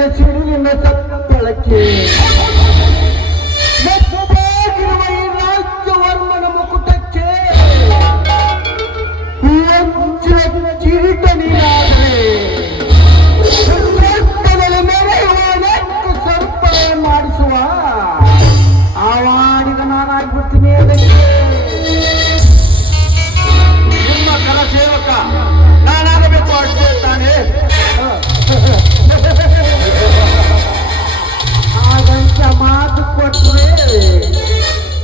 ಘಟನೆಯ ಸಿಡಿಲಿನ ಸತ್ತಳಕ್ಕೆ ಮಬ್ಬಾಗಿರುವ ಈ ರಾಜ್ಯವರ್ಮನ ಮುಕುಟಕ್ಕೆ ಕಿರೀಟ ನೀನಾದರೆ ರಕ್ತದಲ್ಲಿ ಮೆರೆಯುವ ನೆಕ್ಕು ಸರ್ಪಣೆ ಮಾಡಿಸುವ ಆವಾಡಿಗ ನಾನಾಗ್ಬಿಡ್ತೀನಿ. ಅದಕ್ಕೆ ನಿಮ್ಮ ಕರ ಸೇವಕ ನಾನಾಗಬೇಕು ಅಷ್ಟೇ ತಾನೇ. ಹಾಗಂತ ಮಾತು ಕೊಟ್ಟರೆ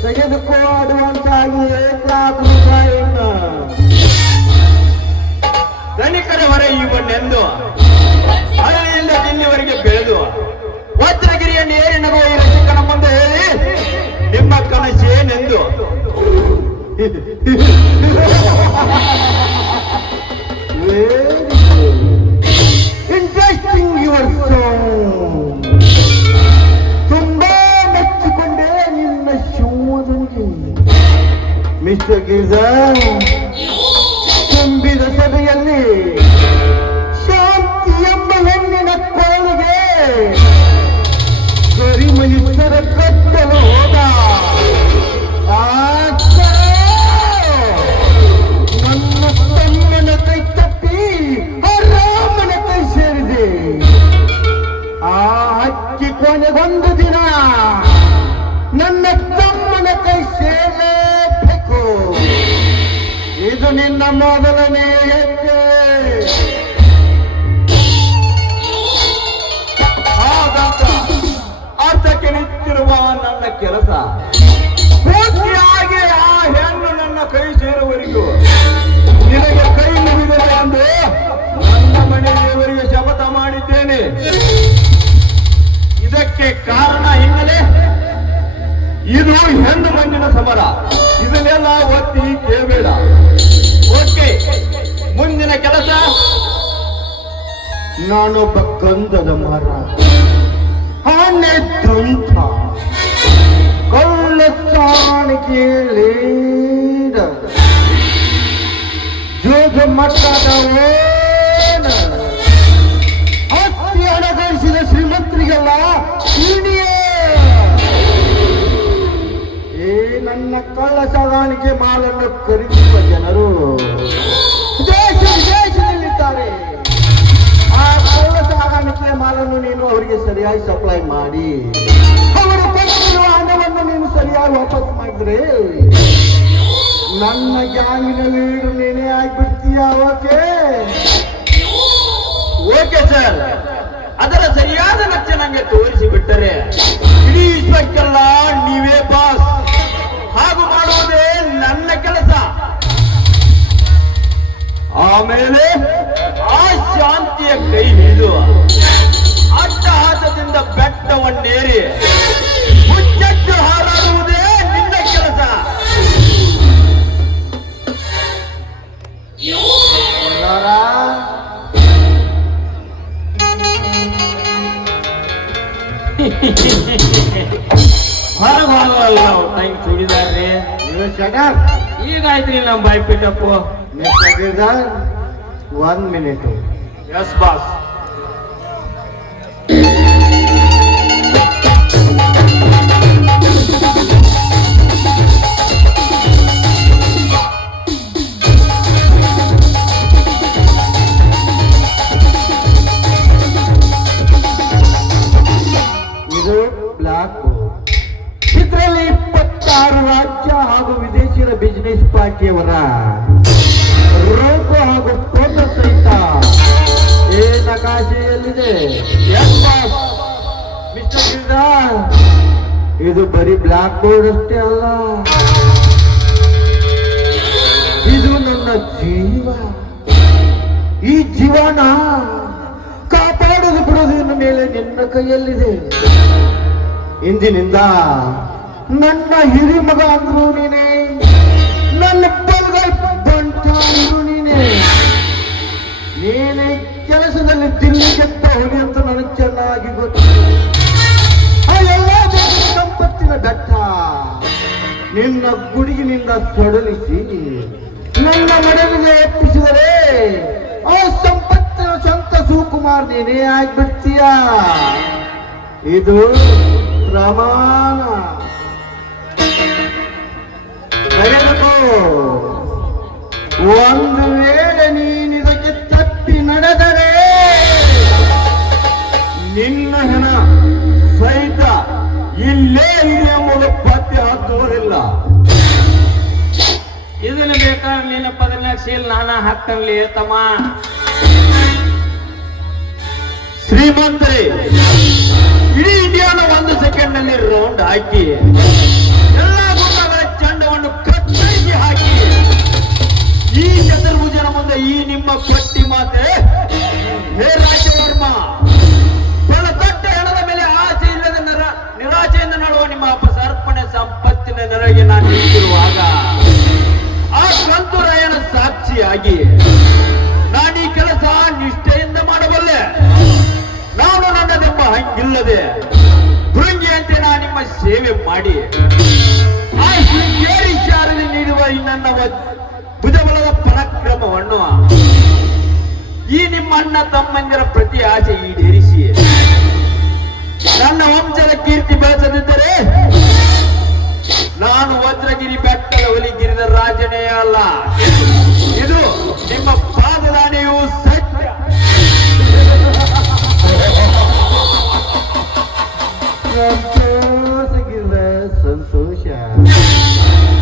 ತೆಗೆದುಕೋ ಅಡ್ವಾನ್ಸಾಗಿ ರೂಪಾಯಿಯನ್ನು ಧನಿಕರ ಹೊರೆ ಇವನ್ನೆಂದು ಹಳ್ಳಿಯಿಂದ ದಿಲ್ಲಿವರೆಗೆ ಬೆಳೆದು ವಜ್ರಗಿರಿಯ ನೇರಿ ನಗುವ ಈ ರಸಿಕನ ಮುಂದೆ ಹೇಳಿ ನಿಮ್ಮ ಕನಸೇನೆಂದು. Interesting your song. ತುಂಬಾ ಮೆಚ್ಚಿಕೊಂಡೆ ನಿನ್ನ ಶೋಧನೆಗೆ ಮಿಸ್ಟರ್ ಗಿರ್ಜರ್. ತುಂಬಿದ ಸಭೆಯಲ್ಲಿ ಶಾಂತಿ ಎಂಬ ಹೆಣ್ಣಿನ ಕೊರಳಿಗೆ ಕರಿಮನಿಸರ ಕಟ್ಟಲು ಹೋದ ನನ್ನ ತಮ್ಮನ ಕೈ ತಪ್ಪಿ ರಾಮನ ಕೈ ಸೇರಿದೆ. ಆ ಹಕ್ಕಿ ಕೊನೆಗೊಂದು ದಿನ ನನ್ನ ತಮ್ಮನ ಕೈ ಸೇರಲೇಬೇಕು. ಇದು ನಿನ್ನ ಮೊದಲನೇ ಹೆಜ್ಜೆ. ಹಾಗಂತ ಅರ್ಥಕ್ಕೆ ನಿಂತಿರುವ ನನ್ನ ಕೆಲಸ ಪೂರ್ತಿಯಾಗಿ ಆ ಹೆಣ್ಣು ನನ್ನ ಕೈ ಸೇರುವವರೆಗೂ ನಿನಗೆ ಕೈ ಮುಗಿದರೆ ಎಂದು ನನ್ನ ಮನೆ ದೇವರಿಗೆ ಶಪಥ ಮಾಡಿದ್ದೇನೆ. ಇದಕ್ಕೆ ಕಾರಣ ಹಿನ್ನೆಲೆ ಇದು ಹೆಣ್ಣು ಮಂಜಿನ ಸಮರ. ಇದನ್ನೆಲ್ಲ ಒತ್ತಿ ಕೇಳಬೇಡ. ಓಕೆ, ಮುಂದಿನ ಕೆಲಸ. ನಾನೊಬ್ಬ ಗಂಧದ ಮರ, ಆನೆ ದಂತ, ಕಳ್ಳ ಸಾಣಿಗೆ ಲೀಡರ್, ಜೋಗ ಮಟ್ಟದ ಓನರ್, ಆಸ್ತಿ ಹಣ ಗಳಿಸಿದ ಶ್ರೀಮಂತರಿಗೆಲ್ಲ ನನ್ನ ಕಳ್ಳ ಸಾಗಾಣಿಕೆ ಮಾಲನ್ನು ಖರೀದಿಸುವ ಜನರು ದೇಶ ವಿದೇಶದಲ್ಲಿದ್ದಾರೆ. ಆ ಕಳ್ಳ ಸಾಗಾಣಿಕೆ ಮಾಲನ್ನು ನೀನು ಅವರಿಗೆ ಸರಿಯಾಗಿ ಸಪ್ಲೈ ಮಾಡಿ ಅವರು ಕೊಟ್ಟಿರುವ ಹಣವನ್ನು ನೀನು ಸರಿಯಾಗಿ ವಾಪಸ್ ಮಾಡಿದ್ರೆ ನನ್ನ ಗ್ಯಾಂಗಿನ ಲೀಡರ್ ನೀನೇ ಆಗ್ಬಿಡ್ತೀಯ. ಓಕೆ ಓಕೆ ಸರ್, ಅದರ ಸರಿಯಾದ ನಕ್ಷೆ ನಂಗೆ ತೋರಿಸಿ ಬಿಟ್ಟರೆ ಇಡೀ ವಿಶ್ವಕ್ಕೆಲ್ಲ ನೀವೇ ಬಾಸ್. ಹಾಗೂ ಮಾಡುವುದೇ ನನ್ನ ಕೆಲಸ. ಆಮೇಲೆ ಆ ಶಾಂತಿಯ ಕೈ ಹಿಡಿದು ಅಟ್ಟಹಾಸದಿಂದ ಬೆಟ್ಟವನ್ನೇರಿ ಮುಚ್ಚಟ್ಟು ಹಾರಾಡುವುದೇ ನಿನ್ನ ಕೆಲಸ. ಹೊರಗೆ ಟೈಮ್ ಸುಡಿದಾರ್ರಿ. ಈಗ ಆಯ್ತ್ರಿ ನಮ್ಮ ಬಾಯ್ ಪಿಟಪ್ಪು. 1 minute. Yes boss. ಇದು ಬ್ಲಾಕ್. ಇದರಲ್ಲಿ 26 ರಾಜ್ಯ ಹಾಗೂ ವಿದೇಶಿಯರ ಬಿಸಿನೆಸ್ ಪಾರ್ಟಿಯವರ ರೋಗು ಹಾಗೂ ಫೋಟೋ ಸಹಿತ ಈ ನಕಾಶೆಯಲ್ಲಿದೆ. ಮಿಸ್ಟರ್ ಗಿರ್ಜರ್, ಇದು ಬರೀ ಬ್ಲಾಕ್ ಬೋರ್ಡ್ ಅಷ್ಟೇ ಅಲ್ಲ, ಇದು ನನ್ನ ಜೀವ. ಈ ಜೀವನ ಕಾಪಾಡೋದು ಬಿಡೋದು ಮೇಲೆ ನಿನ್ನ ಕೈಯಲ್ಲಿದೆ. ಇಂದಿನಿಂದ ನನ್ನ ಹಿರಿಮಗ ಅಂದ್ರು ನೀನೇ, ನನ್ನ ಬಲಗೈ ಬಂಟ ಅಂದ್ರು ನೀನೇ. ನೀನೇ ಕೆಲಸದಲ್ಲಿ ದಿಲ್ಲಿಗೆತ್ತ ಹೋಗಿ ಅಂತ ನನಗೆ ಚೆನ್ನಾಗಿ ಗೊತ್ತು. ಆ ಎಲ್ಲ ಸಂಪತ್ತಿನ ಬೆಟ್ಟ ನಿನ್ನ ಗುಡುಗಿನಿಂದ ಸೊಡಲಿಸಿ ನನ್ನ ಮನೆಗೆ ಒಪ್ಪಿಸಿದರೆ ಆ ಸಂಪತ್ತಿನ ಸಂತಸು ಶಿವಕುಮಾರ್ ನೀನೇ ಆಗ್ಬಿಡ್ತೀಯ. ಇದು ಪ್ರಮಾಣ. ತೆಗೆದುಕೋ. ಒಂದು ವೇಳೆ ನೀನಿದಕ್ಕೆ ತಪ್ಪಿ ನಡೆದರೆ ನಿನ್ನ ಹೆಣ ಸಹಿತ ಇಲ್ಲೇ ಇದೆ ಎಂಬುದು ಪತ್ತೆ ಹತ್ತುವುದಿಲ್ಲ. ಇದನ್ನ ಬೇಕಾದ್ರೆ ನಿನ್ನ ಪದನಾಗ ಶೀಲ್ ನಾನ ಹಾಕ್ತನ್ಲಿ ತಮ್ಮ. ಶ್ರೀಮಂತರೇ, ಇಡೀ ಇಂಡಿಯಾನ ಒಂದು ಸೆಕೆಂಡ್ ನಲ್ಲಿ ರೌಂಡ್ ಹಾಕಿ ಎಲ್ಲ ಗುಂಡಗಳ ಚಂಡವನ್ನು ಕತ್ತರಿಸಿ ಹಾಕಿ ಈ ಚತುರ್ಭುಜನ ಮುಂದೆ ಈ ನಿಮ್ಮ ಪಟ್ಟಿ ಮಾತೆ, ಹೇ ರಾಜವರ್ಮ, ಬಹಳ ದೊಡ್ಡ ಹೆಣದ ಮೇಲೆ ಆಸೆ ಇಲ್ಲದ ನಿರಾಶೆಯಿಂದ ನಡುವ ನಿಮ್ಮ ಅಪಸರ್ಪಣೆ ಸಂಪತ್ತಿನ ನೆರಳಿಗೆ ನಾನು ನಿಂತಿರುವಾಗ ಆ ಸ್ವಂತರಾಯನ ಸಾಕ್ಷಿಯಾಗಿ ನಾನು ಈ ಕೆಲಸ ನಿಷ್ಠೆಯಿಂದ ಮಾಡಬಲ್ಲೆ. ನಾನು ನನ್ನದೆಂಬ ಹಂಗಿಲ್ಲದೆ ಭೃಂಗಿಯಂತೆ ನಾನು ನಿಮ್ಮ ಸೇವೆ ಮಾಡಿ ಆ ಶೃಂಗೇರಿ ಶಾಲೆಯಲ್ಲಿ ನೀಡುವ ಈ ನನ್ನ ಭುಜಬಲದ ಪರಾಕ್ರಮವನ್ನು ಈ ನಿಮ್ಮ ಅಣ್ಣ ತಮ್ಮಂದಿರ ಪ್ರತಿ ಆಸೆ ಈಡೇರಿಸಿ ನನ್ನ ವಂಶದ ಕೀರ್ತಿ ಬೆಳೆಸದಿದ್ದರೆ ನಾನು ವಜ್ರಗಿರಿ ಬೆಟ್ಟದ ಹುಲಿಗಿರಿದ ರಾಜನೇ ಅಲ್ಲ. ಇದು ನಿಮ್ಮ ಪಾದದಾನೆಯೂ ಸತ್ಯ. ಸಂತೋಷ.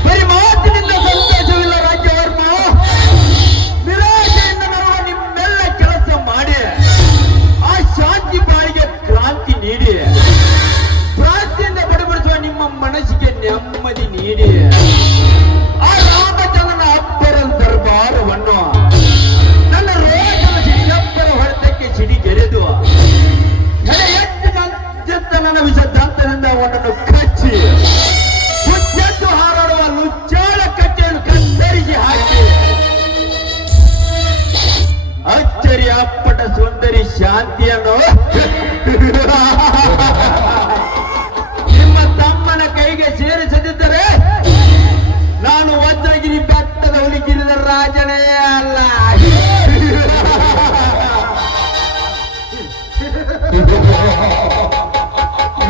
ಬರೀ ಮಾತಿನಿಂದ ಸಂತೋಷವಿಲ್ಲ ರಾಜ್ಯವರ್ಮ. ನಿರಾಶೆಯಿಂದ ನಾವು ನಿಮ್ಮೆಲ್ಲ ಕೆಲಸ ಮಾಡಿ ಆ ಶಾಂತಿ ಬಾಳಿಗೆ ಕ್ರಾಂತಿ ನೀಡಿ ಪ್ರಾಸ್ತಿಯಿಂದ ಬಡಬಡಿಸುವ ನಿಮ್ಮ ಮನಸ್ಸಿಗೆ ನೆಮ್ಮದಿ ನೀಡಿ ಆ ರಾಮಚಂದ್ರನ ಅಬ್ಬರ ದರ್ಬಾರವನ್ನು ನನ್ನ ರೋಷದ ಸಿಡಿಗಬ್ಬರ ಹೊಡೆತಕ್ಕೆ ಸಿಡಿಗೆರೆದು ನನ್ನ ವಿಷದಂತದಿಂದ ಅವನನ್ನು ಕಚ್ಚಿ ಹುಚ್ಚೆದ್ದು ಹಾರಾಡುವ ಲುಚ್ಚಾಳ ಕಚ್ಚೆಯನ್ನು ಕತ್ತರಿಸಿ ಹಾಕಿ ಅಚ್ಚರಿ ಅಪ್ಪಟ ಸುಂದರಿ ಶಾಂತಿಯನ್ನು ನಿಮ್ಮ ತಮ್ಮನ ಕೈಗೆ ಸೇರಿಸದಿದ್ದರೆ ನಾನು ವಜ್ರಗಿರಿ ಬೆಟ್ಟದ ಹುಲಿಗಿರಿದ ರಾಜನೇ ಅಲ್ಲ.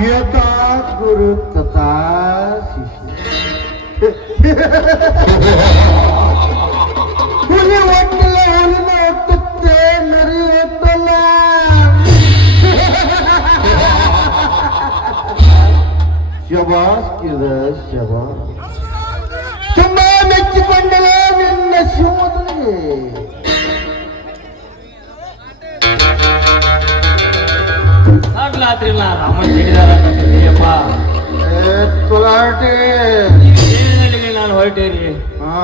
ಯಥಾ ಗುರು ತಥಾ ಶಿಷ್ಯ. ಹುಲಿ ಒಟ್ಟಿಲ್ಲ, ಹುಲಿನ ಒಟ್ಟುತ್ತೆ, ನರಿ ಒಟ್ಟಲ್ಲ. ಶಬಾಸ್ ಕಿದ ಶಬಾಸ್. ತುಂಬಾ ಮೆಚ್ಚಿಕೊಂಡಲೇ ನಿನ್ನ ಶಿವಮೊಗ್ಗನಿಗೆ. ಆಗ್ಲಾತ್ರಿಲ್ಲ ರಾಮನ್ ಹಿಡಿದಾರಪ್ಪ. ನಾನು ಹೊರಟೇರಿ. ಹಾ,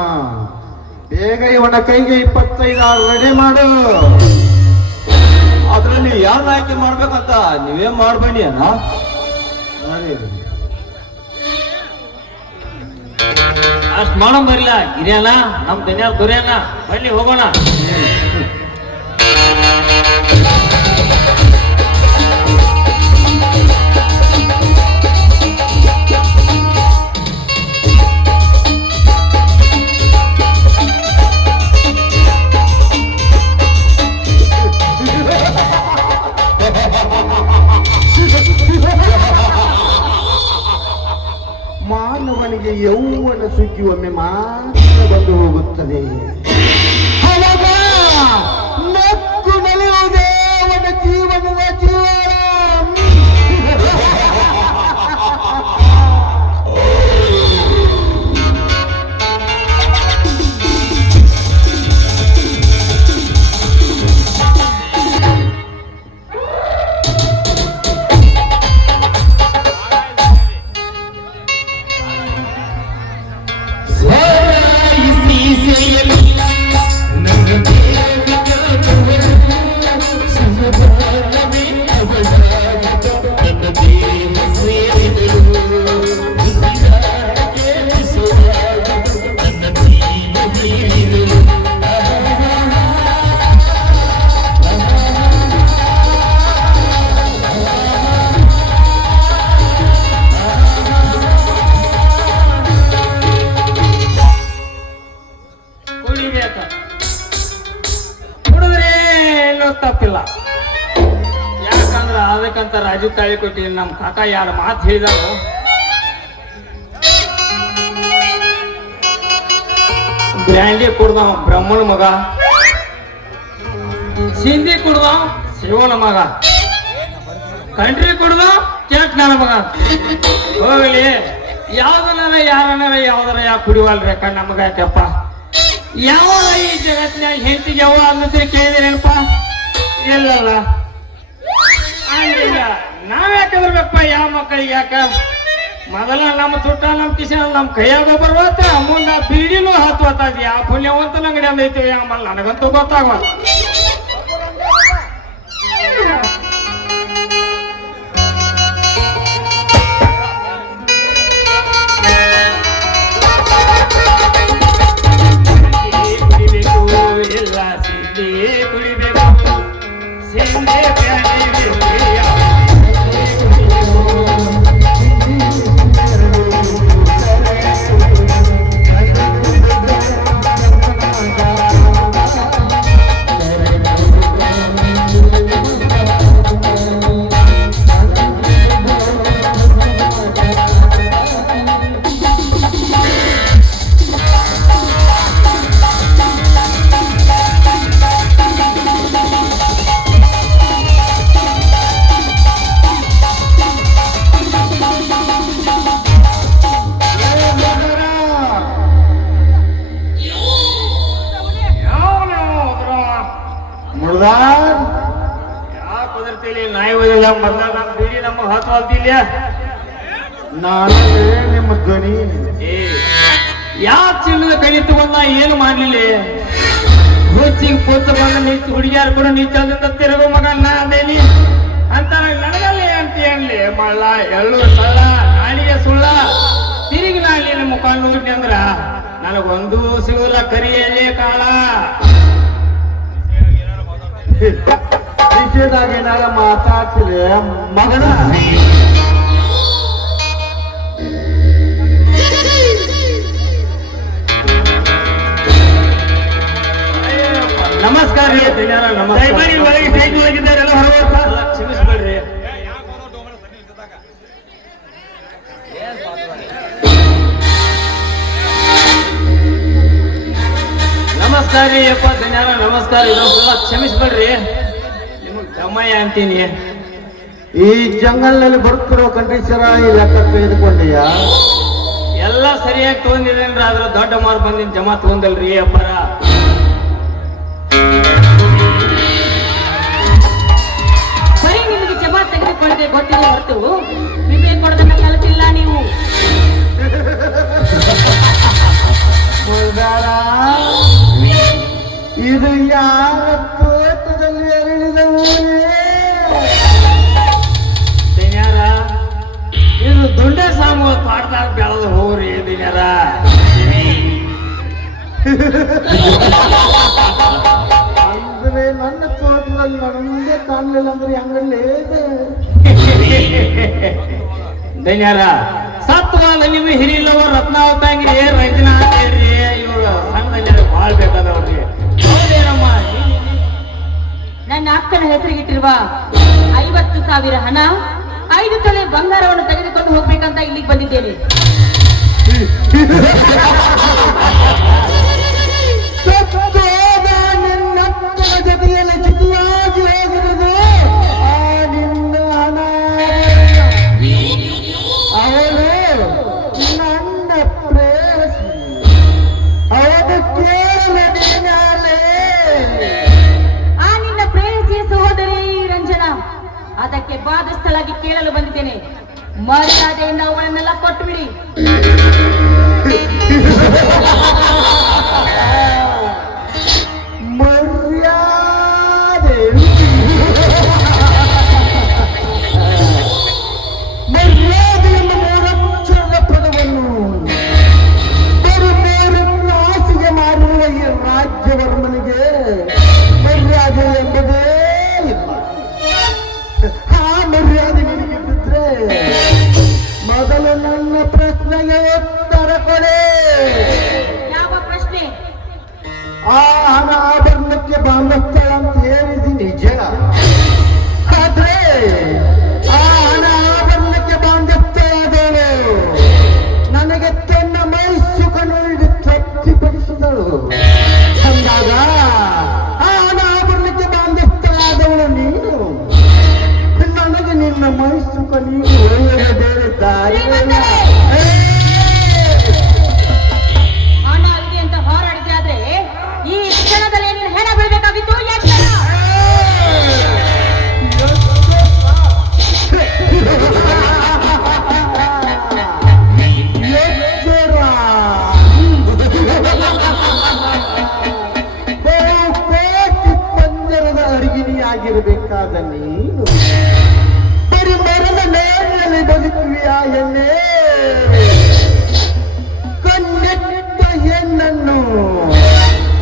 ಬೇಗ ಇವನ ಕೈಗೆ 25 ರೆಡಿ ಮಾಡು. ಅದ್ರಲ್ಲಿ ನೀವು ಯಾರನ್ನ ಆಯ್ಕೆ ಮಾಡ್ಬೇಕಂತ ನೀವೇನ್ ಮಾಡ್ಬೇಡಿ ಅಣ್ಣ. ಅಷ್ಟ್ ಮಾಡೋಣ ಬರಿಲ್ಲ ಗಿರಿಯಣ್ಣ, ನಮ್ ದನಿಯಾಲ್ ದೊರೆಯಣ್ಣ, ಬನ್ನಿ ಹೋಗೋಣ. ಮಾನವನಿಗೆ ಯೌವನ ಸುಗ್ಗಿ ಒಮ್ಮೆ ಮಾತ್ರ ಬಂದು ಹೋಗುತ್ತದೆ. ಅವಾಗ ನಕ್ಕು ನಲಿಯುವುದೇ ಅವನ ಜೀವನದ ಜೀವನ. Say, ಅದಕ್ಕಂತ ರಾಜು ತಾಳಿ ಕೊಟ್ಟಿ ನಮ್ಮ ಕಾಕ ಯಾರು ಮಾತು ಹೇಳಿದಾನು. ಬ್ರ್ಯಾಂಡಿ ಕುಡ್ದ ಬ್ರಹ್ಮಣ ಮಗ, ಸಿಂಧಿ ಕುಡ್ದ ಶಿವನ ಮಗ, ಕಂಟ್ರಿ ಕುಡ್ದ ಕೇಟ್ ನನ್ನ ಮಗ. ಹೋಗ್ಲಿ ಯಾವ್ದನಾರ ಯಾರನಾರ ಯಾವ್ದಾರ ಯಾಕೆ ಕುಡಿವಲ್ರಿ ಕಣ್ಣ ನಮಗ ಯಾಕಪ್ಪ. ಯಾವ ಈ ಜಗತ್ತಿನಾಗ ಹೆಂಡತಿಗೆ ಯಾವ ಅನ್ನೋದ್ರೆ ಕೇಳಿದ್ರೇನಪ್ಪ? ಇಲ್ಲಲ್ಲ. ಹಂಗಿಲ್ಲ ನಾವ್ ಯಾಕಂದ್ರಪ್ಪ ಯಾವ ಮಕ್ಕಳಿಗೆ ಯಾಕ ಮೊದಲ ನಮ್ಮ ಸುಟ್ಟ ನಮ್ಮ ಕಿಶನ್ ನಮ್ಮ ಕೈಯಾಗ ಬರ್ವತ್ತ ಮುಂದ ಬೀಡಿನೂ ಹತ್ವತ್ತ ಯಾವ ಪುಣ್ಯವಂತನ ಅಂಗಡಿ ಅಂದೈತಿ ಆಮೇಲೆ ನನಗಂತೂ ಗೊತ್ತಾಗವ. ಇಲ್ಲ ಸಿದ್ಧಿ ಕುಡಿಬೇಕು ಸಿಂಧೆ ಯಾವ ಕುದುರ್ತಿಲಿ ನಾಯಿ ಓದಿಲ್ಲ ಮೊದ್ಲ ನಮ್ಮ ಬೀಡಿ ನಮ್ಮ ಹತ್ವಾಲ್ತಿಲ್ಲ. ನಾನು ನಿಮ್ಮ ಗಣಿ ಯಾವ ಚಿನ್ನದ ಕಣಿ ತಗೊಂಡ ಏನು ಮಾಡ್ಲಿಲ್ಲ. ಹುಚ್ಚಿಗೆ ಪುಚ್ಚ ಬಂದ ನೀಚ್ ಹುಡುಗಿಯಾರು ಕೂಡ ನೀಚದಿಂದ ತಿರುಗೋ ಮಗ ನಾ ಅದೇನಿ ಅಂತ ನನಗಲ್ಲಿ ಅಂತ ಏನ್ಲಿ ಮಳ್ಳ ಎಳ್ಳು ಸಳ್ಳ ನಾಳಿಗೆ ಸುಳ್ಳ ತಿರುಗಿ ನಾಳಿ ನಿಮ್ಮ ಮುಖ ನೋಡ್ನಿ ಅಂದ್ರ ನನಗೊಂದು ಸಿಗುದಿಲ್ಲ ಕರಿಯಲ್ಲೇ ಕಾಳ. ವಿಷಯದಾಗ ಏನಾರ ಮಾತಾಡ್ತಿಲ್ಲ ಮಗನ. ನಮಸ್ಕಾರ ರೀ ದಯಮಾಡಿ ಒಳಗೆ ಸ್ಟೇಜ್ ಒಳಗಿದ್ದಾರೆಲ್ಲ ಹೊರಗೋಗ್ತಾರ ಕ್ಷಮಿಸ್ಬೇಡ್ರಿ. ನಮಸ್ಕಾರ ರೀ ಯಪ್ಪ ಧನ್ಯಾರ ನಮಸ್ಕಾರ. ಇದೊಂದ್ಸಲ ಕ್ಷಮಿಸ್ಬೇಡ್ರಿ ನಿಮಗ್ ತಮ್ಮಯ್ಯ ಅಂತೀನಿ. ಈ ಜಂಗಲ್ನಲ್ಲಿ ಬರುತ್ತಿರೋ ಕಂಡೀಷರ ಈ ಲೆಕ್ಕ ತೆಗೆದುಕೊಂಡೆಯ ಎಲ್ಲ ಸರಿಯಾಗಿ ತಗೊಂಡಿದ್ದೇನ್ರಿ ಆದ್ರ ದೊಡ್ಡ ಮಾರ್ ಬಂದಿನ ಜಮಾ ತಗೊಂಡಲ್ರಿ ಅಪ್ಪರ. ಬರೀ ನಿಮಗೆ ಜಮಾ ತೆಗೆದುಕೊಳ್ಳದೆ ಗೊತ್ತಿಲ್ಲ ಹೊರತು ವಿಮೆ ಕೊಡೋದನ್ನ ಕಲಿತಿಲ್ಲ ನೀವು. ಇದು ಯಾರ ತೋಟದಲ್ಲಿ ಅರಳಿದ ದಿನ್ಯಾರ ಇದು ದುಂಡೆ ಸಾಮು ಪಾಡ್ದಾಗ ಬೆಳೆದು ಹೋಗ್ರಿ ದಿನ್ಯಾರ. ಅಂದ್ರೆ ನನ್ನ ತೋಟದಲ್ಲಿ ನನಗೆ ಕಾಣಲಿಲ್ಲ ಅಂದ್ರೆ ಹೆಂಗಲ್ಲಿ ಧನ್ಯಾರ ಸತ್ವಾದ ನಿಮಗೆ ಹಿರಿಯಲ್ಲವ ರತ್ನಾವತಂಗ್ರಿ ರಂಜನಾ ಹೇಳ್ರಿ ಇವ್ರು ಸಣ್ಣ ಧನ್ಯರು ಬಾಳ್ ಬೇಕಾದವ್ರಿ. ಹೌದೇನಮ್ಮ ನನ್ನ ಅಕ್ಕನ ಹೆಸರಿಗಿಟ್ಟಿರುವ 50,000 ಹಣ 5 ತೊಲೆ ಬಂಗಾರವನ್ನು ತೆಗೆದುಕೊಂಡು ಹೋಗ್ಬೇಕಂತ ಇಲ್ಲಿಗೆ ಬಂದಿದ್ದೇನೆ. ನಿನ್ನ ಜೊತೆಯಲ್ಲಿ ಚಿತಿಯಾಗಿ ಹೋಗಿರುವುದು ಆ ನಿನ್ನ ಹಣ. ಅವಳು ನನ್ನ ಪ್ರೇಯಸಿ, ಅವನು ಕೇಳಲೇ. ಆ ನಿನ್ನ ಪ್ರೇಯಸಿಯ ಸಹೋದರಿ ರಂಜನಾ ಅದಕ್ಕೆ ಬಾಧಸ್ಥಳಾಗಿ ಕೇಳಲು ಬಂದಿದ್ದೇನೆ. ಮರ್ಯಾದೆಯಿಂದ ಅವಳನ್ನೆಲ್ಲ ಕೊಟ್ಟು ಬಿಡಿ. ಮರ್ಯಾದೆ ಮರ್ಯಾದೆ ಎಂಬ ಮೂರಕ್ಷರದ ಪದವನ್ನು ಮೂರು ಆಸೆಗೆ ಮಾಡಿರುವ ಈ ರಾಜ್ಯವರ್ಮನಿಗೆ ಮರ್ಯಾದೆ ಎಂಬುದೇ ಇಲ್ಲ. ಆ ಮರ್ಯಾದೆ ನಿನಗಿದ್ದರೆ ಮೊದಲು ನನ್ನ ಪ್ರಶ್ನೆಗೆ ಉತ್ತರ ಕೊಡೆ. ಯಾವ ಪ್ರಶ್ನೆ? ಆ ಹಣ ಆಭರಣಕ್ಕೆ ಬಾಂಧಸ್ಥಳ ಅಂತ ಹೇಳಿದಿ ನಿಜ, ಆದ್ರೆ ಮೈಸುಕ ನೀನು ಒಳ್ಳೆಯ ಬೇರೆ ದಾರಿಗಳಿಲ್ಲ. ಹಣ ಇದೆ ಅಂತ ಹೋರಾಡಿದೆ ಆದ್ರೆ ಈ ಕ್ಷಣದಲ್ಲಿ ನೀನು ಹೆಣ ಬೀಳ್ಬೇಕಾಗಿತ್ತು. ಎಚ್ಚರ! ಪಂಜರದ ಅಡಿಗಿನಿಯಾಗಿರಬೇಕಾದ ನೀನು ಬರೀ ಮರದ ಮೇಲಿನಲ್ಲಿ ಬದುಕುವಿಯಾ ಎಣ್ಣೆ ಕಣ್ಣೆಟ್ಟ ಹೆಣ್ಣನ್ನು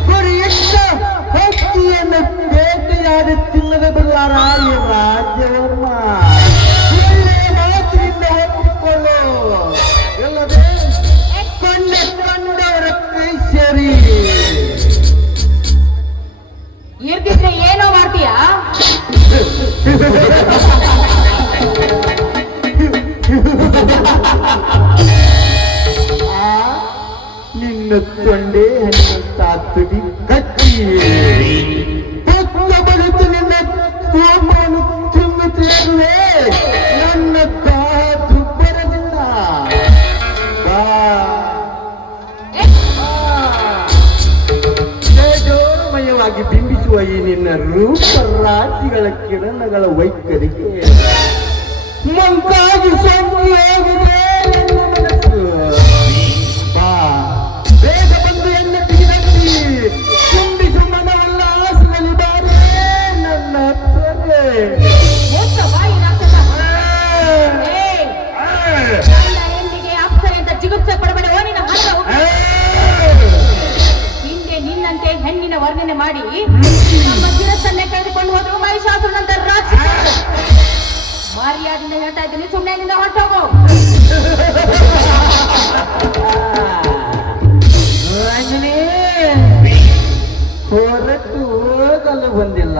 ಗುರಿಯಿಟ್ಟ ಹಕ್ಕಿಯನ್ನು ಬೇಟೆಯಾಡಿ ತಿನ್ನದ ಬಿಡಲಾರ ಈ ರಾಜ್ಯವರ್ಮ. ಒಳ್ಳೆಯ ಮಾತಿನಿಂದ ಒಪ್ಪಿಕೊಳ್ಳು, ಎಲ್ಲವೇ ಕಂಡವರ ಕೈ ಸೇರಿ. ಇರ್ದಿದ್ರೆ ಏನೋ ಮಾಡ್ತೀಯಾ? ನಿನ್ನ ತೊಂಡೆ ಹಣ್ಣಂತ ತುಡಿ ಕಚ್ಚಿ ಬಳಿತು ನಿನ್ನ ಕೋಪವನ್ನು ತುಂಬುತ್ತಿರುವೆ ನನ್ನ ದುಬ್ಬರದಿಂದ. ತೇಜೋಮಯವಾಗಿ ಬಿಂಬಿಸುವ ಈ ನಿನ್ನ ರೂಪ ರಾಶಿಗಳ ಕಿರಣಗಳ ವೈಖರಿಗೆ ಮಂಕಾಗಿ ಸಂಧಿಯಾಗಿದೆ ನನ್ನ ಮನಸ್ಸು. ಬಾ ಬೇಗ ಬಂದು ಎನ್ನ ತಿರುಗಟ್ಟಿ ತುಂಬಿಸು ಮನವಲ್ಲ ಆಸನಲ್ಲಿ ಬಾರೇ ನನ್ನ ತೊರೆ. ಮೂರ್ಖ ಬಾಯಿ ರಾಕ್ಷಸ! ಏಯ್! ನನ್ನ ಹೆಣ್ಣಿಗೆ ಅಪ್ಸರೆ ಅಂತ ಜಿಗುಪ್ಸೆ ಪಡಬೇಡ. ನಿನ್ನ ಹಠ ಹಿಂದೆ ನಿನ್ನಂತೆ ಹೆಣ್ಣಿನ ವರ್ಣನೆ ಮಾಡಿ ನಮ್ಮ ಶಿರಸ್ಸನ್ನೇ ಕಳೆದುಕೊಂಡು ಹೋದ್ರು ಮಹಿಷಾಸುರನಂತ ರಾಕ್ಷಸ. ಮರ್ಯಾದಿಂದ ಹೇಳ್ತಾ ಇದ್ದೀನಿ, ಸುಮ್ಮನೆ ನಿಂದ ಹೊರಟೋಗು. ರಂಜನಿ ಹೊರಟು ಹೋಗಲು ಬಂದಿಲ್ಲ.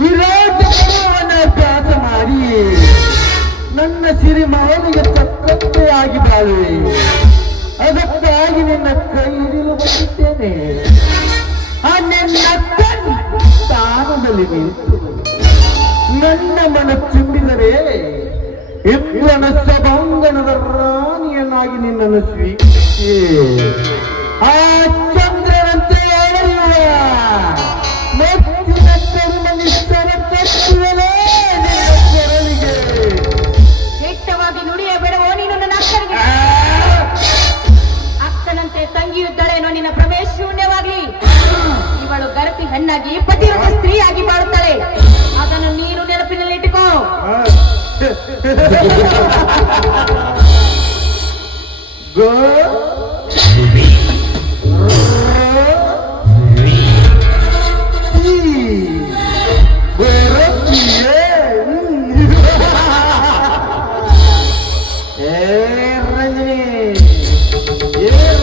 ವಿರಾಟ ಅಭ್ಯಾಸ ಮಾಡಿ ನನ್ನ ಸಿರಿಮಗನಿಗೆ ತಕ್ಕಂತೆ ಆಗಿ ಬಾಳುವೆ. ಅದಕ್ಕಾಗಿ ನಿನ್ನ ಕೈ ಹಿಡಿಯಲು ಬಂದಿದ್ದೇನೆ. ಆ ನಿನ್ನ ಸ್ಥಾನದಲ್ಲಿ ನಿಂತು ನನ್ನ ಮನ ತುಂಬಿದರೆ ಇಂದ್ರನ ಸಭಾಂಗಣದ ರಾಣಿಯನ್ನಾಗಿ ನಿನ್ನನ್ನು ಸ್ವೀಕರಿಸಿ ಆ ಚಂದ್ರನಂತೆ ಹೊಳೆಯುವ ಮೆಚ್ಚಿನ ಕರುಮನಿ ಸರ ಕಟ್ಟುವಲೇ ನಿನ್ನ ಕೊರಳಿಗೆ. ಕೆಟ್ಟವಾಗಿ ನುಡಿಯ ಬಿಡುವ ನೀನು ನನ್ನ ಅಕ್ಕನಿಗೆ. ಅಕ್ಕನಂತೆ ತಂಗಿಯಿದ್ದಳೇನೋ ನಿನ್ನ ಪ್ರವೇಶ ಶೂನ್ಯವಾಗ್ಲಿ. ಇವಳು ಗರತಿ ಹೆಣ್ಣಾಗಿ ಪತಿರಥ ಸ್ತ್ರೀಯಾಗಿ ಬಾಳುತ್ತಾಳೆ. ಅದನ್ನು ನೀನು ನೆನಪಿನಲ್ಲಿ ಇಟ್ಟುಕೋ. ಗೋ ರಂಜನಿ,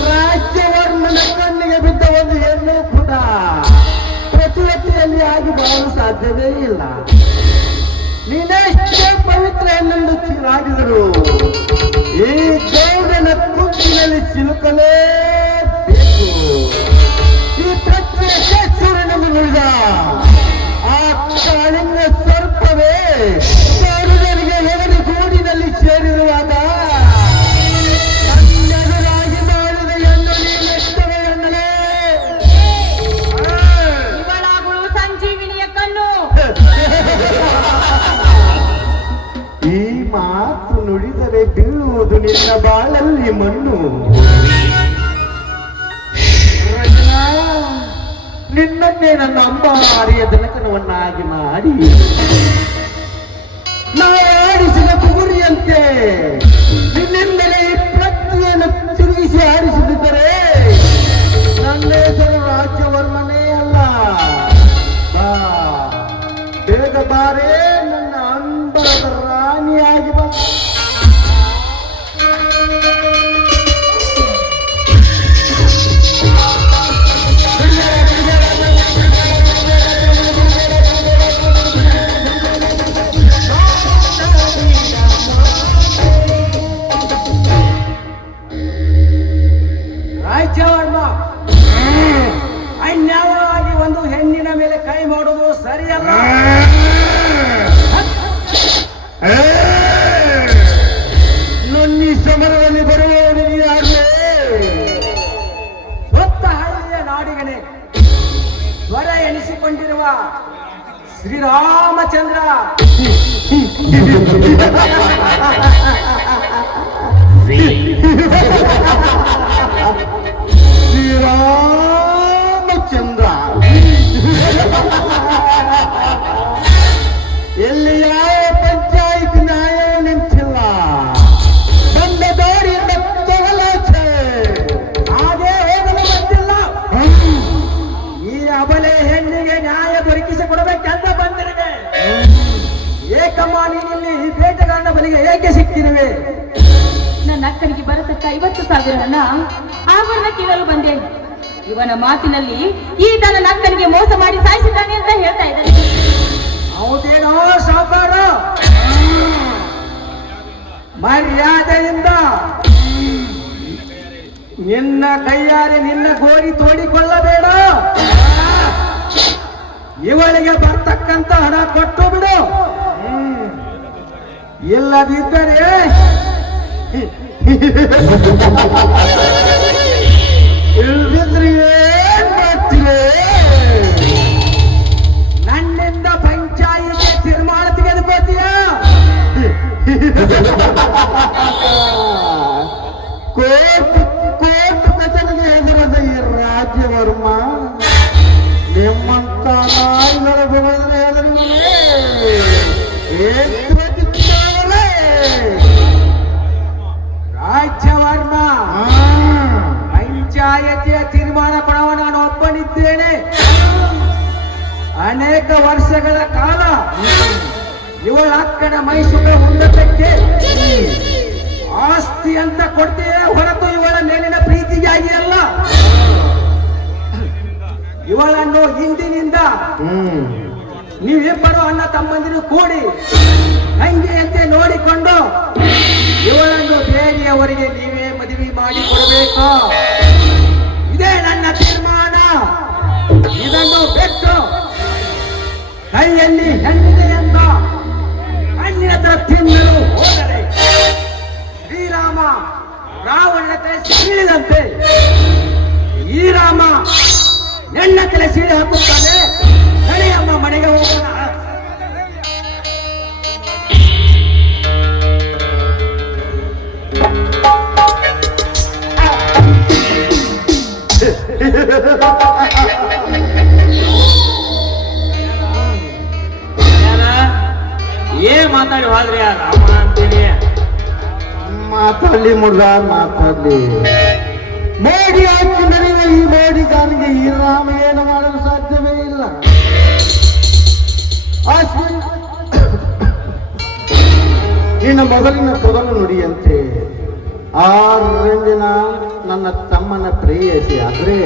ರಾಜ್ಯವರ್ಮನ ಕಣ್ಣಿಗೆ ಬಿದ್ದ ಒಂದು ಹೆಣ್ಣು ಕೂಡ ಪ್ರತಿವತ್ತಿಯಲ್ಲಿ ಆಗಿ ಬರಲು ಸಾಧ್ಯವೇ ಇಲ್ಲ. ನೀನೆಷ್ಟೇ ಪವಿತ್ರ ಹೆಣ್ಣೆಂದು ಚಿರಾಡಿದರು ಈ ಗೌಡನ ಕುಂಚಿನಲ್ಲಿ ಸಿಲುಕಲೇಬೇಕು. ಈ ಪ್ರತ್ಯೇಕೇಶ್ವರನೆಂದು ನುಡಿದ ಆ ಕಾಳಿಂಗ ಸರ್ಪವೇ ಗೌಡನಿಗೆ ಎಗಡಿ ಗೂಡಿನಲ್ಲಿ ಸೇರಿರುವಾಗ ನನ್ನೆದುರಾಗಿ ಮಾಡಿದ ಹೆಣ್ಣು ನೀನೆಷ್ಟವೇ ಎನ್ನಲೇ? ಇವಳಾಗಳು ಸಂಜೀವಿನಿಯ ಕಣ್ಣು. ಈ ಮಾತು ನುಡಿದರೆ ಬೀಳುವುದು ನಿನ್ನ ಬಾಳಲ್ಲಿ ಮಣ್ಣು. ರಚನಾ, ನಿನ್ನನ್ನೇ ನನ್ನ ಅಂಬಾರಿಯ ದನಕನವನ್ನಾಗಿ ಮಾಡಿ ಆಡಿಸಿದ ಕುಗುರಿಯಂತೆ ನಿನ್ನಿಂದಲೇ ಈ ಪ್ರತಿಯನ್ನು ತಿರುಗಿಸಿ ಆಡಿಸಿದ್ದರೆ ನನ್ನ ಹೆಸರು ರಾಜ್ಯವರ್ಮನೇ ಅಲ್ಲ. ಬೇಗ ಬಾರೇ ನನ್ನ ಅಂಬರದ ರಾಣಿಯಾಗಿ ಬಾ. ರಾಜ್ಯವರ್ಮ ಅನ್ಯಾಯವಾಗಿ ಒಂದು ಹೆಣ್ಣಿನ ಮೇಲೆ ಕೈ ಮಾಡುವುದು ಸರಿಯಲ್ಲ. ಶ್ರೀರಾಮಚಂದ್ರ ಎಲ್ಲಿ ಯಾವ ಪಂಚಾಯತ್ ನ್ಯಾಯ ನಿಂತಿಲ್ಲ, ಬಂದ ದಾರಿಯಿಂದ ತಗಲಾಚೆ ಹಾಗೆ ಹೋಗಲು ಬಂದಿಲ್ಲ. ಈ ಅಬಲೆ ಹೆಣ್ಣಿಗೆ ನ್ಯಾಯ ದೊರಕಿಸಿಕೊಡಬೇಕೆಂದ ಬಂದಿರುವೆ. ಏಕಮ್ಮ ನೀನಿಲ್ಲಿ ಈ ಬೇಟೆಗಾರನ ಬಲಿಗೆ ಏಕೆ ಸಿಕ್ಕಿರುವೆ? ನನ್ನ ಅಕ್ಕನಿಗೆ ಬರತಕ್ಕ 50,000 ಹಣ ಆಭರಣ ಕೇಳಲು ಬಂದೆ. ಇವನ ಮಾತಿನಲ್ಲಿ ಈತ ನನ್ನ ಅಕ್ಕನಿಗೆ ಮೋಸ ಮಾಡಿ ಸಾಯಿಸಿದ್ದಾನೆ ಅಂತ ಹೇಳ್ತಾ ಇದ್ದಾನೆ. ಹೌದೇನೋ ಸಾವುಕಾರ? ಮರ್ಯಾದೆಯಿಂದ ನಿನ್ನ ಕೈಯಾರೆ ನಿನ್ನ ಗೋರಿ ತೋಡಿಕೊಳ್ಳಬೇಡ. ಇವಳಿಗೆ ಬರ್ತಕ್ಕಂತ ಹಣ ಕೊಟ್ಟು ಬಿಡು. ಇಲ್ಲದಿದ್ದರೆ ಇಲ್ಲದಿದ್ರೆ ಏನ್ ಮಾಡ್ತೀವಿ? ನನ್ನಿಂದ ಪಂಚಾಯಿತಿ ತೀರ್ಮಾನ ತೆಗೆದುಕೋತೀಯ? ಕೋರ್ಟ್ ಕಚೇರಿಗೆ ಹೆದರದ ಈ ರಾಜ್ಯವರ್ಮ ನಿಮ್ಮಂತ ನಾಯಿಗಳ ಬೆಳೆದ್ರೆ ರಾಜ್ಯವರ್ಮ ಪಂಚಾಯತಿಯ ತೀರ್ಮಾನ ಕೊಡುವ ನಾನು ಒಬ್ಬನಿದ್ದೇನೆ. ಅನೇಕ ವರ್ಷಗಳ ಕಾಲ ಇವಳ ಅಕ್ಕನ ಮೈಸೂರ ಉನ್ನತಕ್ಕೆ ಆಸ್ತಿ ಅಂತ ಕೊಡ್ತೀಯೇ ಹೊರತು ಇವಳ ಮೇಲಿನ ಪ್ರೀತಿಗಾಗಿ ಅಲ್ಲ. ಇವಳನ್ನು ಹಿಂದಿನಿಂದ ನೀವಿಬ್ಬರು ಅಣ್ಣ ತಮ್ಮಂದಿರು ಕೂಡಿ ಹಂಗೆಯಂತೆ ನೋಡಿಕೊಂಡು ಇವಳನ್ನು ಬೇರೆಯವರಿಗೆ ನೀವೇ ಮದುವೆ ಮಾಡಿ ಕೊಡಬೇಕು. ಇದೇ ನನ್ನ ತೀರ್ಮಾನ. ಇದನ್ನು ಬಿಟ್ಟು ಕೈಯಲ್ಲಿ ಹೆಣ್ಣಿದೆ ಅಂತ ಹಣ್ಣಿನ ಹತ್ರ ತಿನ್ನಲು ಹೋದರೆ ಶ್ರೀರಾಮ ರಾವಣನ ತಲೆ ಸೀಳಿದಂತೆ ಈ ರಾಮ ನನ್ನ ತಲೆ ಸೀಳಿ ಹಾಕುತ್ತಾನೆ. ನಡೆಯಮ್ಮ ಮನೆಗೆ ಹೋಗೋಣ. ಏನ್ ಮಾತಾಡಿ ಹೋದ್ರಿ ರಾಮ ಅಂತೇಳಿ? ಮಾತಾಡ್ಲಿ ಮುಡ್ದ ಮಾತಾಡ್ಲಿ. ಮೋಡಿ ಹಾಕಿ ನಡೆಯುವ ಈ ಮೋಡಿಗಾರನಿಗೆ ಈ ರಾಮ ಏನು ಮಾಡಲು ಸಾಧ್ಯವೇ ಇಲ್ಲ. ನಿನ್ನ ಮೊದಲಿನ ತೊದಲು ನುಡಿಯಂತೆ ಆ ರಂಜನ ನನ್ನ ತಮ್ಮನ ಪ್ರೇಯಸಿ ಆದ್ರೆ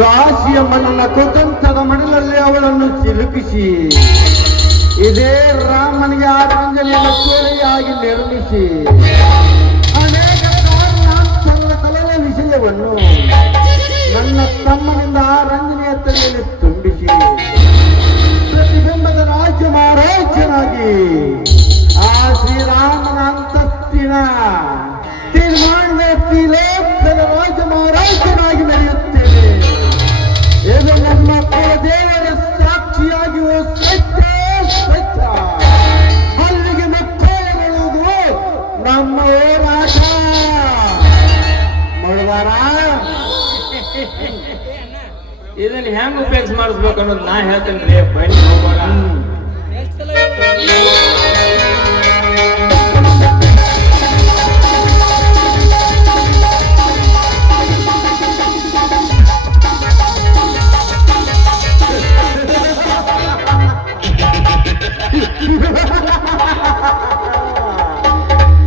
ಗಾಸಿಯ ಮಣ್ಣನ ಕುತಂತ್ರದ ಮಡಲಲ್ಲಿ ಅವಳನ್ನು ಸಿಲುಕಿಸಿ ಇದೇ ರಾಮನಿಗೆ ಆ ರಂಜನೆಯನ್ನು ಚೋಳಿಯಾಗಿ ನಿರ್ಮಿಸಿ ಅನೇಕ ಕಾರಣಾಂತರದ ತಲೆಯ ವಿಷಯವನ್ನು ನನ್ನ ತಮ್ಮನಿಂದ ಆ ರಂಜನೆಯ ತಲೆಯಲ್ಲಿ ತುಂಬಿಸಿ ಪ್ರತಿಬಿಂಬದ ರಾಜ್ಯ ಮಹಾರಾಜ್ಯನಾಗಿ ಆ ಶ್ರೀರಾಮನ ಅಂತಸ್ತಿನ ತೀರ್ಮಾನದ ತ್ರಿಲೋಕದ ರಾಜ ಮಹಾರಾಜನಾಗಿ ನಡೆಯುತ್ತೇವೆ. ಇದು ನಮ್ಮ ಕುಲದೇವರ ಸಾಕ್ಷಿಯಾಗಿ ಸತ್ಯ ಸತ್ಯ. ಅಲ್ಲಿಗೆ ಮುಕ್ತಾಯಗೊಳ್ಳುವುದು ನಮ್ಮ ಹೋರಾಟ. ಮಾಡುವಾರ ಇದನ್ನ ಹೆಂಗ್ ಉಪಯೋಗಿಸ್ ಮಾಡಿಸ್ಬೇಕು ಅನ್ನೋದು ನಾ ಹೇಳ್ತೇನೆ. ಬನ್ನಿ ಹೋಗೋಣ.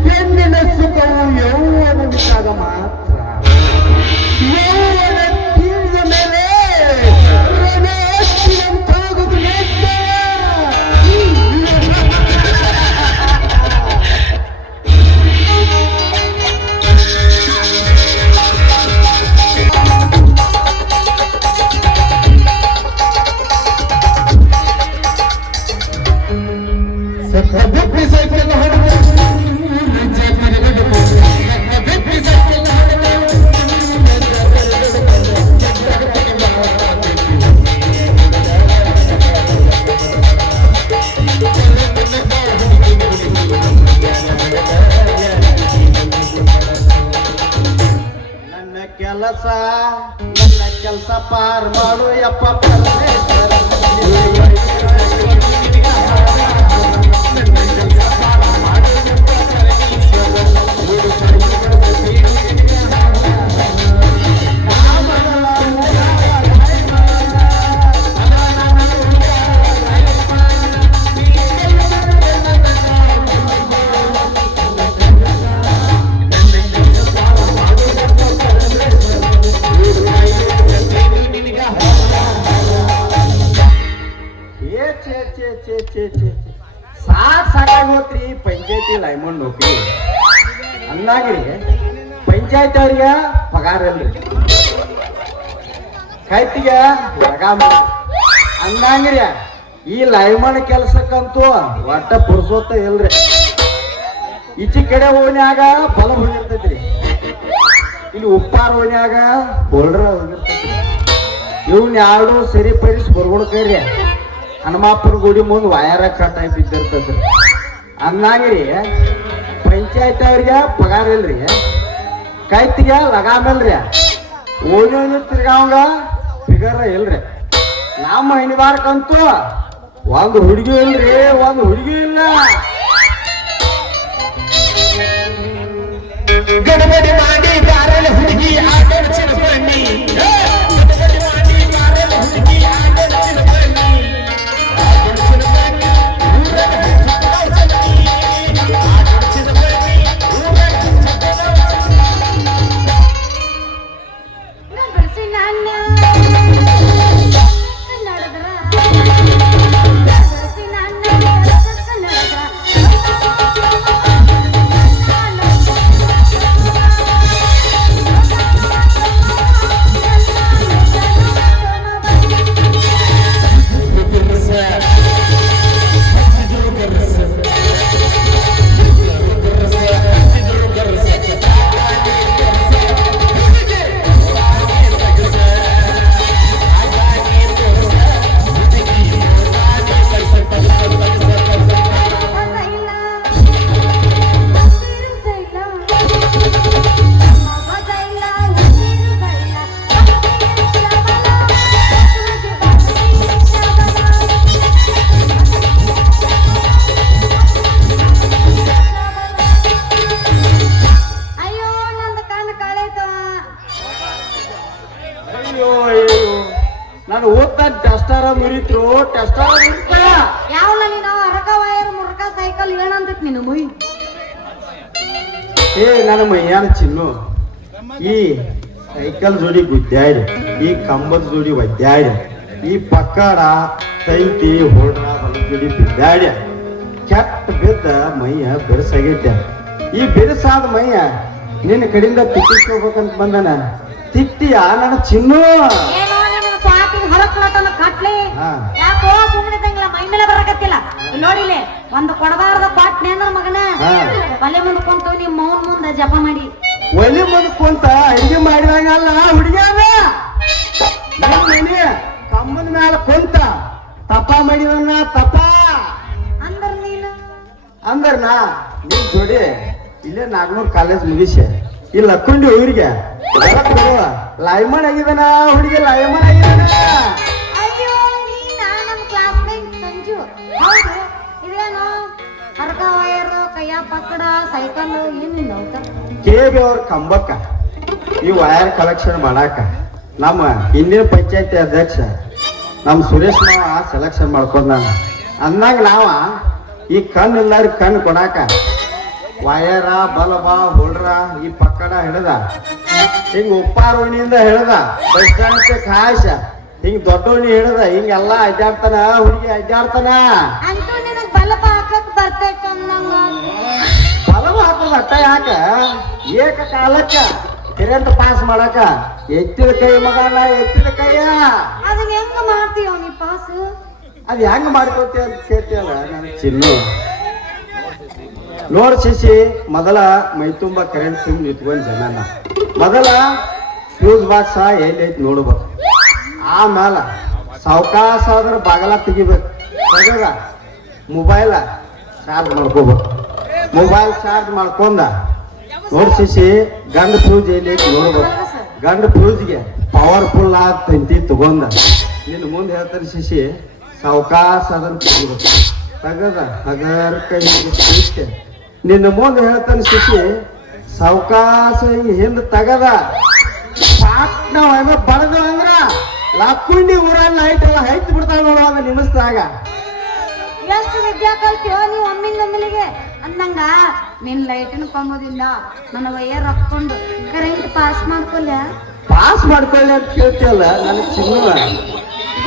ಹೆಣ್ಣಿನ ಸುಖವು ಯೌವನವಿದ್ದಾಗ ಮಾತ್ರ. ಯೌವನ ತೀರಿದ ಮೇಲೆ ರಣಹಸ್ತಿನಂತಾಗುವುದು ನಿಶ್ಚಯ. ಕೆಲಸ ನನ್ನ ಕೆಲಸ ಪಾರ್ ಮಾಡು ಯಪ್ಪ ಪರಮೇಶ್ವರ. ಸಾಕಾಗಿ ಹೋತ್ರಿ ಪಂಚಾಯತಿ ಲೈಮನ್ ನೌಕರಿ ಅಂದಾಗ್ರಿ ಪಂಚಾಯತ್ ಅವ್ರಿಗೆ ಪಗಾರ ಇಲ್ರಿ, ಕೈತಿಗೆ ಲಗಾಮ ಅಂದಂಗ್ರಿ ಈ ಲೈಮನ್ ಕೆಲ್ಸಕ್ಕಂತೂ ಒಟ್ಟ ಪುರ್ಸೊತ್ತ ಇಲ್ರಿ. ಈಚೆ ಕಡೆ ಓಣ್ಯಾಗ ಬಲ ಹೋಗಿರ್ತೈತ್ರಿ, ಇಲ್ಲಿ ಉಪ್ಪಾರ ಓಣ್ಯಾಗ ಬೋಲ್ಡ್ರ ಹೋಗಿರ್ತೈತ್ರಿ. ಇವ್ನ ಎರಡು ಸರಿಪಡಿಸಿ ಬರ್ಕೊಡ್ಕೈರಿ ಹನುಮಾಪುರ ಗುಡಿ ಮುಂದೆ ವಯರ ಕಟ್ ಆಗಿ ಬಿದ್ದಿರ್ತದ್ರಿ. ಅಂದಂಗ್ರಿ ಪಂಚಾಯತ್ ಅವ್ರಿಗೆ ಪಗಾರ ಇಲ್ರಿ, ಕೈತಿಗೆ ಲಗಾಮಲ್ರಿ, ಓಣಿ ತಿರ್ಗಾವಂಗ ಫಿಗರ್ ಇಲ್ರಿ. ನಮ್ಮ ಹಣಿವಾರಕ್ಕಂತೂ ಒಂದು ಹುಡುಗಿ ಇಲ್ರಿ, ಒಂದು ಹುಡುಗಿ ಇಲ್ಲ. ಗಡಬಡಿ ಮಾಡಿ ಬಾರಲ ಹುಡುಗಿ ಆಟೋಚಿನ ಬನ್ನಿ, ಗಡಬಡಿ ಮಾಡಿ ಬಾರಲ ಹುಡುಗಿ ಆಟೋಚಿನ ಬನ್ನಿ, ಆಟೋಚಿನ ಬನ್ನಿ ಊರಗ ಚಕ್ಕಲಾವ್ ಚನ್ನಿ, ಆಟೋಚಿನ ಬನ್ನಿ ಊರಗ ಚಕ್ಕಲಾವ್ ಚನ್ನಿ. ನಬಸಿ ನನ್ನ ನಡೆದ್ರ ನಬಸಿ ನನ್ನ ನಡೆದ್ರ ನಾನು ಓದ್ತಾ ಟೆಸ್ಟಾರ ಮುರಿತ್ರು, ಟೆಸ್ಟಾರ ಮುರಿತ ಯಾವಲ್ಲ ನೀನು ಅರಕ ವೈರ್ ಮುರ್ಕ ಸೈಕಲ್ ಏನಂತೈತಿ ನೀನು ಮುಯ್. ಏ ನನ್ನ ಮೈಯಾನ ಚಿನ್ನು, ಈ ಸೈಕಲ್ ಜೋಡಿ ಗುದ್ದಾಡಿ, ಈ ಕಂಬದ ಜೋಡಿ ಒದ್ದಾಡಿ, ಈ ಪಕ್ಕಡ ತೈತಿ ಹೊಡ್ರ ಹೊಲ ಜೋಡಿ ಬಿದ್ದಾಡಿ ಕೆಟ್ಟ ಬಿದ್ದ ಮೈಯ ಬೆರಸಾಗೈತೆ. ಈ ಬೆರಸಾದ ಮೈಯ ನಿನ್ನ ಕಡೆಯಿಂದ ತಿಕ್ಕಿಸ್ಕೋಬೇಕಂತ ಬಂದನ, ತಿಕ್ತಿಯ ನನ್ನ ಚಿನ್ನು? ಏನೋ ನಿನ್ನ ಸ್ವಾತಿಗೆ ಹರಕ್ಲಟನ ಕಟ್ಲಿ ಹಾ. ಯಾಕೋ ಸುಮ್ಮನೆ ತಂಗಿಲ್ಲ ಮೈ ಮೇಲೆ ಬರಕತ್ತಿಲ್ಲ. ನೋಡಿಲೆ ಒಂದು ಕೊಡಬಾರ್ದ ಪಾಟ್ನೆ ಅಂದ್ರ ಮಗನ ಹಾ. ಬಲೆ ಮುಂದೆ ಕುಂತು ನಿಮ್ಮ ಮೌನ್ ಮುಂದೆ ಜಪ ಮಾಡಿ ಒಲಿ ಮುಂದೆ ಕುಂತ ಅಡಿಗೆ ಮಾಡಿದಂಗಲ್ಲ ಹುಡುಗಿಯಾದ ಮನೆ ಕಂಬದ ಮ್ಯಾಲ ಕುಂತ ತಪ್ಪ ಮಾಡಿದನ್ನ ತಪ್ಪ ಅಂದ್ರ ನೀನು ಅಂದ್ರ ನಾ ನಿನ್ ಜೋಡಿ ಇಲ್ಲೇ ನಾಗ್ನೂರ್ ಕಾಲೇಜ್ ಮುಗಿಸಿ ಇಲ್ಲಿ ಹಕ್ಕೊಂಡು ಇವ್ರಿಗೆ ಲೈಮನ್ ಆಗಿದಾನ ಹುಡುಗಿ, ಲೈಮನ್ ಆಗಿದಾನ. ಅಯ್ಯೋ ನೀನ ನಮ್ಮ ಕ್ಲಾಸ್ಮೇಟ್ ಸಂಜು. ಹೌದು ಇದೇನು ಅರ್ಕ ವೈರ್ ಕೈಯ ಪಕ್ಕಡ ಸೈಕಲ್ ಏನಿಲ್ಲ ಅಂತ ಕೇಬಿ ಅವ್ರ ಕಂಬಕ್ಕ ಈ ವಯರ್ ಕಲೆಕ್ಷನ್ ಮಾಡಾಕ ನಮ್ಮ ಹಿಂದಿನ ಪಂಚಾಯತಿ ಅಧ್ಯಕ್ಷ ನಮ್ಮ ಸುರೇಶ್ ಮಾವ ಸೆಲೆಕ್ಷನ್ ಮಾಡ್ಕೊಂಡ್ ನಾನು ಅಂದಾಗ ನಾವ ಈ ಕಣ್ಣು ಇಲ್ಲಾರ ಕಣ್ಣು ಕೊಡಾಕ ವಯರ ಬಲಬ ಹೊಡ್ರ ಈ ಪಕ್ಕಡ ಹಿಡ್ದ ಹಿಂಗ ಉಪ್ಪಾರೋಣಿಯಿಂದ ಹಿಡ್ದ ಬಸ್ ಸ್ಟ್ಯಾಂಡ್ ಖಾಸ ಹಿಂಗ್ ದೊಡ್ಡೋಣಿ ಹಿಡ್ದ ಹಿಂಗೆಲ್ಲ ಅಡ್ಡಾಡ್ತಾನ ಹುಡುಗಿ ಅಡ್ಡಾಡ್ತಾನ. ಅಂತೂ ನಿನಗ್ ಬಲಪ ಹಾಕಕ್ ಬರ್ತೈತೆ ಅನ್ನಂಗ. ಬಲಬ ಹಾಕೋದ ಅಟ್ಟ ಯಾಕ ಏಕ ಕಾಲಕ್ಕ ಕರೆಂಟ್ ಪಾಸ್ ಮಾಡಕ ಎತ್ತಿದ ಕೈ ಮಗನ ಎತ್ತಿದ ಕೈಯ ಅದನ್ನ ಹೆಂಗ ಮಾಡ್ತೀವ ನೀ ಪಾಸ್? ಅದ್ ಹೆಂಗ್ ಮಾಡ್ಕೋತಿ ಅಂತ ಕೇಳ್ತಿಯಲ್ಲ ನನ್ನ ಚಿನ್ನು. ನೋಡ್ ಶಿಶಿ, ಮೊದಲ ಮೈ ತುಂಬ ಕರೆಂಟ್ ತುಂಬ ನಿಂತ್ಕೊಂಡ್ ಜನನ ಮೊದಲ ಫ್ಯೂಸ್ ಬಾಕ್ಸ ಎಲ್ಲೈತಿ ನೋಡ್ಬೇಕು, ಆಮೇಲೆ ಸಾವಕಾಶ ಆದ್ರೆ ಬಾಗಲ ತೆಗಿಬೇಕು, ತೆಗದ ಮೊಬೈಲ ಚಾರ್ಜ್ ಮಾಡ್ಕೋಬೇಕು. ಮೊಬೈಲ್ ಚಾರ್ಜ್ ಮಾಡ್ಕೊಂಡ ನೋಡ್ ಶಿಶಿ ಗಂಡ ಫ್ಯೂಸ್ ಎಲ್ಲೈತಿ ನೋಡ್ಬೇಕು. ಗಂಡ ಫ್ಯೂಸ್ಗೆ ಪವರ್ಫುಲ್ ಆಗ್ತಂತಿ ತಗೊಂಡ ನಿನ್ನ ಮುಂದೆ ಹೇಳ್ತಾರೆ ಶಿಶಿ ಸಾವಕಾಶ ಅದನ್ನು ತೆಗಿಬೇಕು ತಗದ ಹಗರ್ ಕೈ ಹಿಡಿಸ್ತೇ ನಿನ್ನ ಮುಂದೆ ಹೇಳ್ತಾನೆ ಶಿಶಿ ಸಾವಕಾಶ ಹಿಂದೆ ತಗದ ಪಾಟ್ ನಾವು ಬಡದು ಅಂದ್ರ ಲಾಕ್ಕುಂಡಿ ಊರಲ್ಲಿ ಲೈಟ್ ಎಲ್ಲ ಹೈತ್ ಬಿಡ್ತಾವ ನೋಡುವಾಗ ನಿಮಿಸ್ದಾಗ ಎಷ್ಟು ವಿದ್ಯಾ ಕಲ್ತೀವೋ ನೀವು ಒಮ್ಮಿಂದೊಮ್ಮಿಲಿಗೆ ಅಂದಂಗ ನಿನ್ ಲೈಟಿನ ಕೊಂಬೋದಿಂದ ನನ್ನ ವಯ್ಯ ರೊಕ್ಕೊಂಡು ಕರೆಂಟ್ ಪಾಸ್ ಮಾಡ್ಕೊಲ್ಲ ಪಾಸ್ ಮಾಡ್ಕೊಳ್ಳಿ ಅಂತ ಕೇಳ್ತಿಯಲ್ಲ ನನಗೆ ಚಿನ್ನ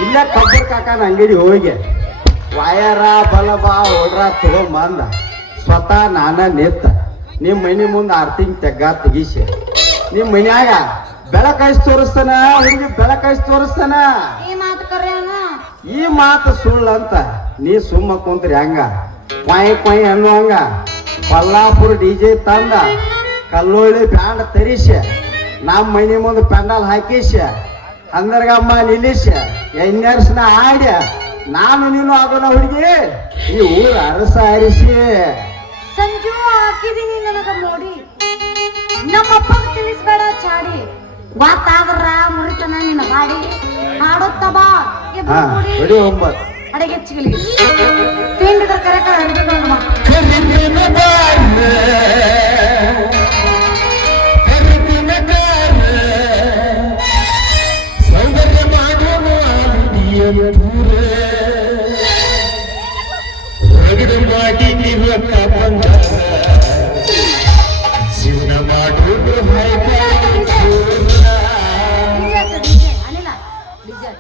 ಇಲ್ಲ ಕಬ್ಬರ್ ಕಾಕನ ಅಂಗಡಿ ಹೋಗಿ ವಯರ ಬಲಬ ಓಡ್ರ ತಗೊಂಬಂದ ಸ್ವತಃ ನಾನ ನಿತ್ತ ನಿಮ್ಮ ಮನೆ ಮುಂದೆ ಆರ್ತಿಂಗ್ ತೆಗಿಸಿ ನಿಮ್ಮ ಮನ್ಯಾಗ ಬೆಳಕಾಯಿಸಿ ತೋರಿಸ್ತಾನ ಹುಡುಗಿ ಬೆಳಕಾಯಿಸಿ ತೋರಿಸ್ತಾನ ಈ ಮಾತು ಕರ್ಯಾನ ಈ ಮಾತು ಸುಳ್ಳು ಅಂತ ನೀ ಸುಮ್ಮ ಕುಂತ್ರಿ ಹಂಗ ಕೊಯ್ ಕೊಯ್ ಅನ್ನುವಂಗ ಬಲ್ಲಾಪುರ DJ ತಂದ ಕಲ್ಲೋಳಿ ಬ್ಯಾಂಡ್ ತರಿಸಿ ನಮ್ಮ ಮನೆ ಮುಂದೆ ಪೆಂಡಲ್ ಹಾಕಿಸ ಅಂದರ್ಗಮ್ಮ ನಿಲ್ಲಿಸ ಎಣ್ಣೆರ್ಸ್ನ ಆಡ್ಯ ನಾನು ನೀನು ಆಗೋಣ ಹುಡುಗಿ ಈ ಊರ ಅರಸ ಆರಿಸಿ ಸಂಜು ಹಾಕಿದೀನಿ ನನಗ ಮೋಡಿ ನಮ್ಮಪ್ಪಗ ತಿಳಿಸ್ಬೇಡ ಚಾಡಿ ವಾತಾದ್ರ ಮುರಿತನ ನಿನ್ನ ಬಾಡಿ ಹಾಡುತ್ತ ಬಾ ಹಾ ಬಿಡಿ 9 ಅಡಗೆಚ್ಚಿಗಳಿಗೆ ತಿಂಡಿದ್ರ ಕರೆ ಕರೆ ಅಡ್ಗೆ ಅನಿಲ ಡಿಜೆ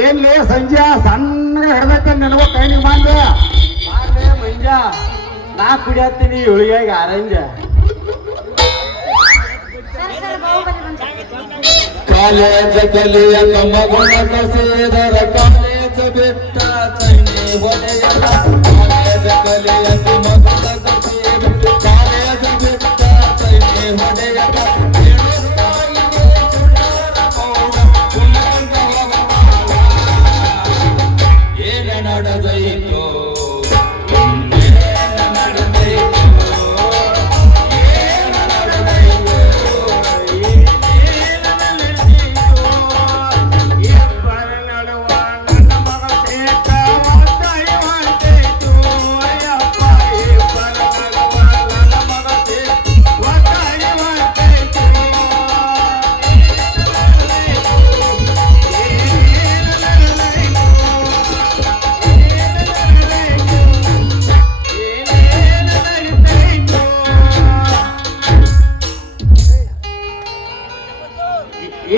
ಏನ್ಲೇ ಸಂಜೆ ಸಣ್ಣ ಹಿಡ್ದೈತೆ ನನಗೂ ಕೈನಿಗೆ ಬಂದ ಮಂಜ ನಾ ಕುಡಿಯತ್ತೀನಿ ಇವಳಿಗೆ ಆರಂಜ ಸರ್ ಸರ್ ಬಾಹುಬಲಿ ಬಂತ ಕಾಲೇಜ ಕಲಿಯ ಮಗುನ ಸೇದರ ಕಾಲೇಜ ಬಿಟ್ಟ ತಂಗಿ ಹೊಲೆಯಲ್ಲ ಕಾಲೇಜ ಕಲಿಯ ಮಗುನ ಸೇದರ ಕಾಲೇಜ ಬಿಟ್ಟ ತಂಗಿ ಹೊಲೆಯಲ್ಲ ಏನ ನಡೆದೈತೋ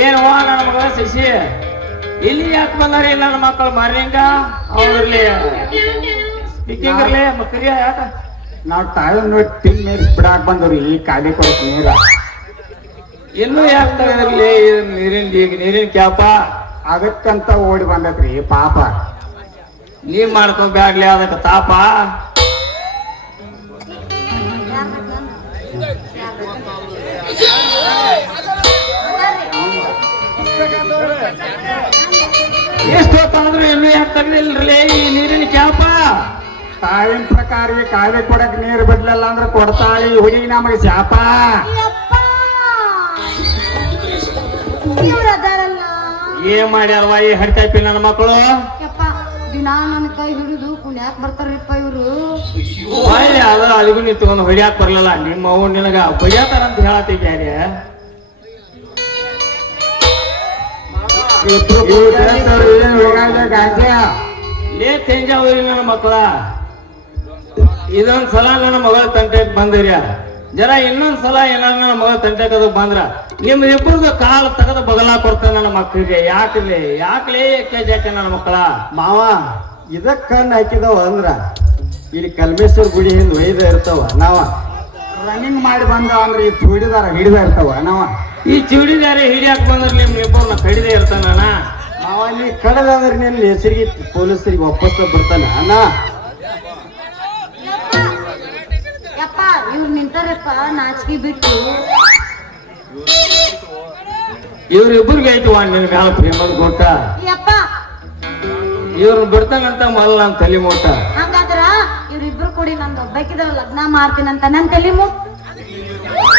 ಏನವ್ವ ನನ್ನ ಮಗ ಶಶಿ ಇಲ್ಲಿ ಯಾಕೆ ಬಂದಾರ ನನ್ನ ಮಕ್ಕಳು ಮಾರ್ಯಂಗ ಅವ್ರಲ್ಲಿ ಸ್ಪೀಕಿಂಗ್ ಇರ್ಲಿ ಮಕ್ಕಳಿಗೆ ಯಾಕ ನಾವು ತಾಯಿ ನೋಡಿ ತಿನ್ ನೀರು ಬಿಡಾಕ್ ಬಂದವ್ರಿ ಈ ಕಾಲಿ ಕೊಡಕ್ ನೀರ ಇನ್ನೂ ಯಾಕೆ ತಗದ್ರಲ್ಲಿ ನೀರಿನ ಈಗ ನೀರಿನ ಕ್ಯಾಪ ಅದಕ್ಕಂತ ಓಡಿ ಬಂದೈತ್ರಿ ಪಾಪ ನೀವ್ ಮಾಡ್ಕೋಬ್ಯಾಡ್ಲಿ ಅದಕ್ಕೆ ತಾಪ ಎಷ್ಟು ಹೊತ್ತಾದ್ರೂ ಇನ್ನೂ ಯಾಕೆ ತಗದಿಲ್ರಿ ಈ ನೀರಿನ ಕ್ಯಾಪ ತಾಯಿನ ಪ್ರಕಾರ ಈ ಕಾಲಿ ಕೊಡಕ್ ನೀರು ಬಿಡ್ಲಿಲ್ಲ ಅಂದ್ರೆ ಕೊಡ್ತಾಳಿ ಹುಡುಗಿ ನಮಗೆ ಶಾಪ ಯಪ್ಪ ಇವ್ರು ಅದಾರಲ್ಲ ಏನ್ ಮಾಡ್ಯಾರವ ಈ ಹಡ್ತೈಪಿ ನನ್ನ ಮಕ್ಕಳು ಯಪ್ಪ ದಿನಾ ನನ್ನ ಕೈ ಹಿಡಿದು ಕುಣ್ಯಾಕ್ ಬರ್ತಾರಪ್ಪ ಇವ್ರು ಒಳ್ಳೆ ಅದ ಅಲ್ಲಿಗೂ ನಿಂತ್ಕೊಂಡು ಹೊಡ್ಯಾಕ್ ಬರ್ಲಿಲ್ಲ ನಿಮ್ಮ ಅವ್ ನಿನಗ ಹೊಡ್ಯಾತಾರಂತ ಹೇಳತ್ತಿ ಬ್ಯಾರೆ ಲೇ ತಂಜಾವೂರಿ ನನ್ನ ಮಕ್ಕಳ ಇದೊಂದ್ ಸಲ ನನ್ನ ಮಗಳ ತಂಟೆಕ್ ಬಂದಿರ್ಯ ಜರ ಇನ್ನೊಂದ್ ಸಲ ಏನಾರ ನನ್ನ ಮಗಳ ತಂಟೆಕ್ ಅದು ಬಂದ್ರ ನಿಮ್ ಇಬ್ಬರದು ಕಾಲು ತೆಗೆದು ಬಗಲಾ ಕೊಡ್ತೇನೆ ನನ್ನ ಮಕ್ಕಳಿಗೆ ಯಾಕ್ಲೇ ಜಾಕೆ ನನ್ನ ಮಕ್ಕಳ ಮಾವ ಇದಕ್ಕ ಕಣ್ಣು ಹಾಕಿದವ ಅಂದ್ರ ಇಲ್ಲಿ ಕಲ್ಮೇಶ್ವರ ಗುಡಿ ಹಿಂದ್ ಒಯ್ದ ಇರ್ತಾವ ನಾವ ರನ್ನಿಂಗ್ ಮಾಡಿ ಬಂದ ಅಂದ್ರೆ ಈ ಚೂಡಿದಾರ ಹಿಡಿದ ಇರ್ತಾವ ನಾವ ಈ ಚಿಡಿದಾರೆ ಹಿಡಿಯಾಕ್ ಬಂದ್ರ ನಿಮ್ ಇಬ್ಬರನ್ನ ಕಡಿದೆ ಇರ್ತಾನ ನಾವ ಅಲ್ಲಿ ಕಡದಂದ್ರೆ ನಿನ್ನ ಹೆಸರಿಗೆ ಪೊಲೀಸರಿಗೆ ವಾಪಸ್ ಬರ್ತಾನ ಅಣ್ಣ ಯಪ್ಪ ಇವ್ರು ನಿಂತಾರಪ್ಪ ನಾಚಿಕೆ ಬಿಟ್ಟು ಇವ್ರಿಬ್ಬರಿಗೆ ಐತವ ನಿನ್ ಮ್ಯಾಲ ಪ್ರೇಮದ ಗೊತ್ತ ಯಪ್ಪ ಇವ್ರನ್ನ ಬಿಡ್ತಾನಂತ ಮೊದಲ ನನ್ ತಲೆ ಮೋಟ ಹಂಗಾದ್ರ ಇವ್ರಿಬ್ರು ಕೂಡಿ ನಂದು ಒಬ್ಬಾಕಿದ್ರ ಲಗ್ನ ಮಾಡ್ತೀನಂತ ನನ್ ತಲೆ ಮುಟ್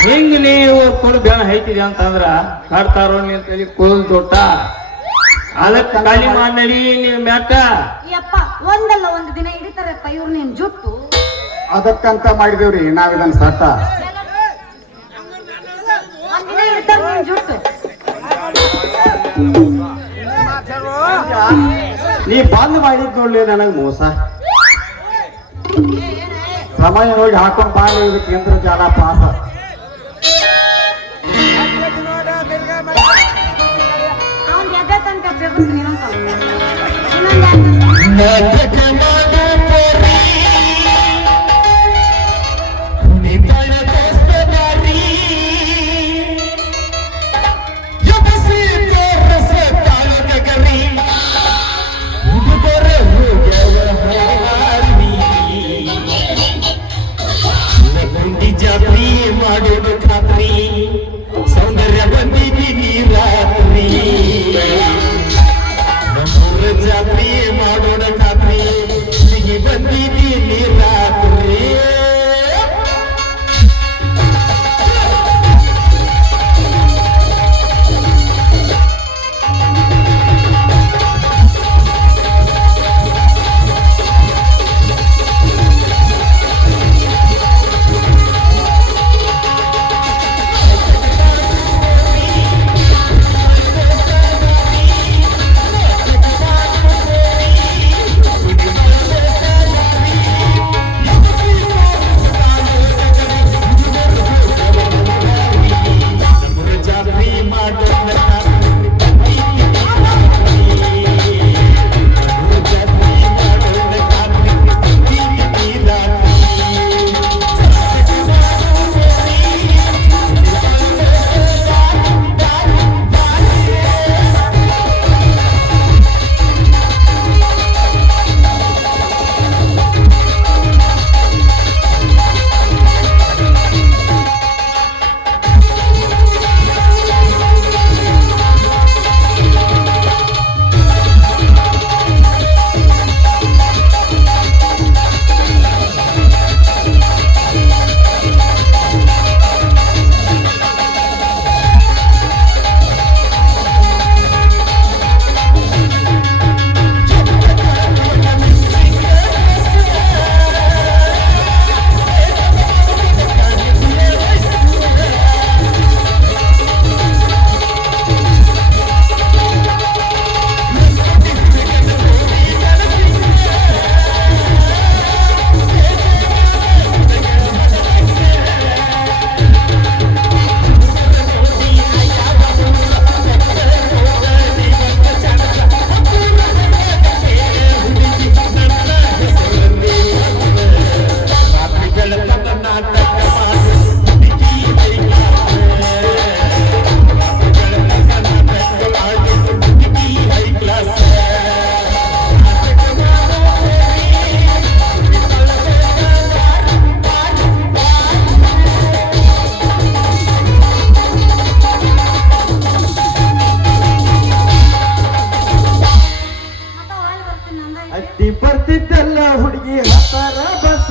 ಹಿಂಗ್ ನೀವು ಕೊಡು ಬೇನ ಐತಿದೆ ಅಂತಂದ್ರ ಕಾಡ್ತಾರೋ ನಿನ್ ತಲೆ ಕೂದಲ್ ದೊಡ್ಡ ಅದಕ್ಕೆ ಖಾಲಿ ಮಾಡಿ ನೀವ್ ಮ್ಯಾಟ ಯಪ್ಪ ಒಂದಲ್ಲ ಒಂದು ದಿನ ಹಿಡಿತಾರಪ್ಪ ಇವ್ರು ನಿನ್ ಜುಟ್ಟು ಅದಕ್ಕಂತ ಮಾಡಿದೇವ್ರಿ ನಾವ್ ಇದನ್ನ ಸಟ್ಟ ಒಂದಿನ ಹಿಡಿತಾರ ನಿನ್ ಜುಟ್ಟು ನೀ ಬಂದ್ ಮಾಡಿದ್ ನೋಡ್ಲಿ ನನಗ್ ಮೋಸ ಸಮಯ ನೋಡಿ ಹಾಕೊಂಡ್ ಬಾಳ ಇದು ಕೇಂದ್ರ ಜಾಲ ಪಾಸ ಅವ್ನ್ ಎದ್ದ ತನಕ ಬೇಕಿಸ್ ಇನ್ನೊಂದ್ ಮಾಡೋದು ಖಾತ್ರಿ ಸೌಂದರ್ಯ ಬಂದಿದ್ದೀನಿ ರಾತ್ರಿ ನಮ್ಮೂರ ಜಾತ್ರಿ ಮಾಡೋಣ ಖಾತ್ರಿ ಹುಡುಗಿ ಹತ್ತರ ಬಸ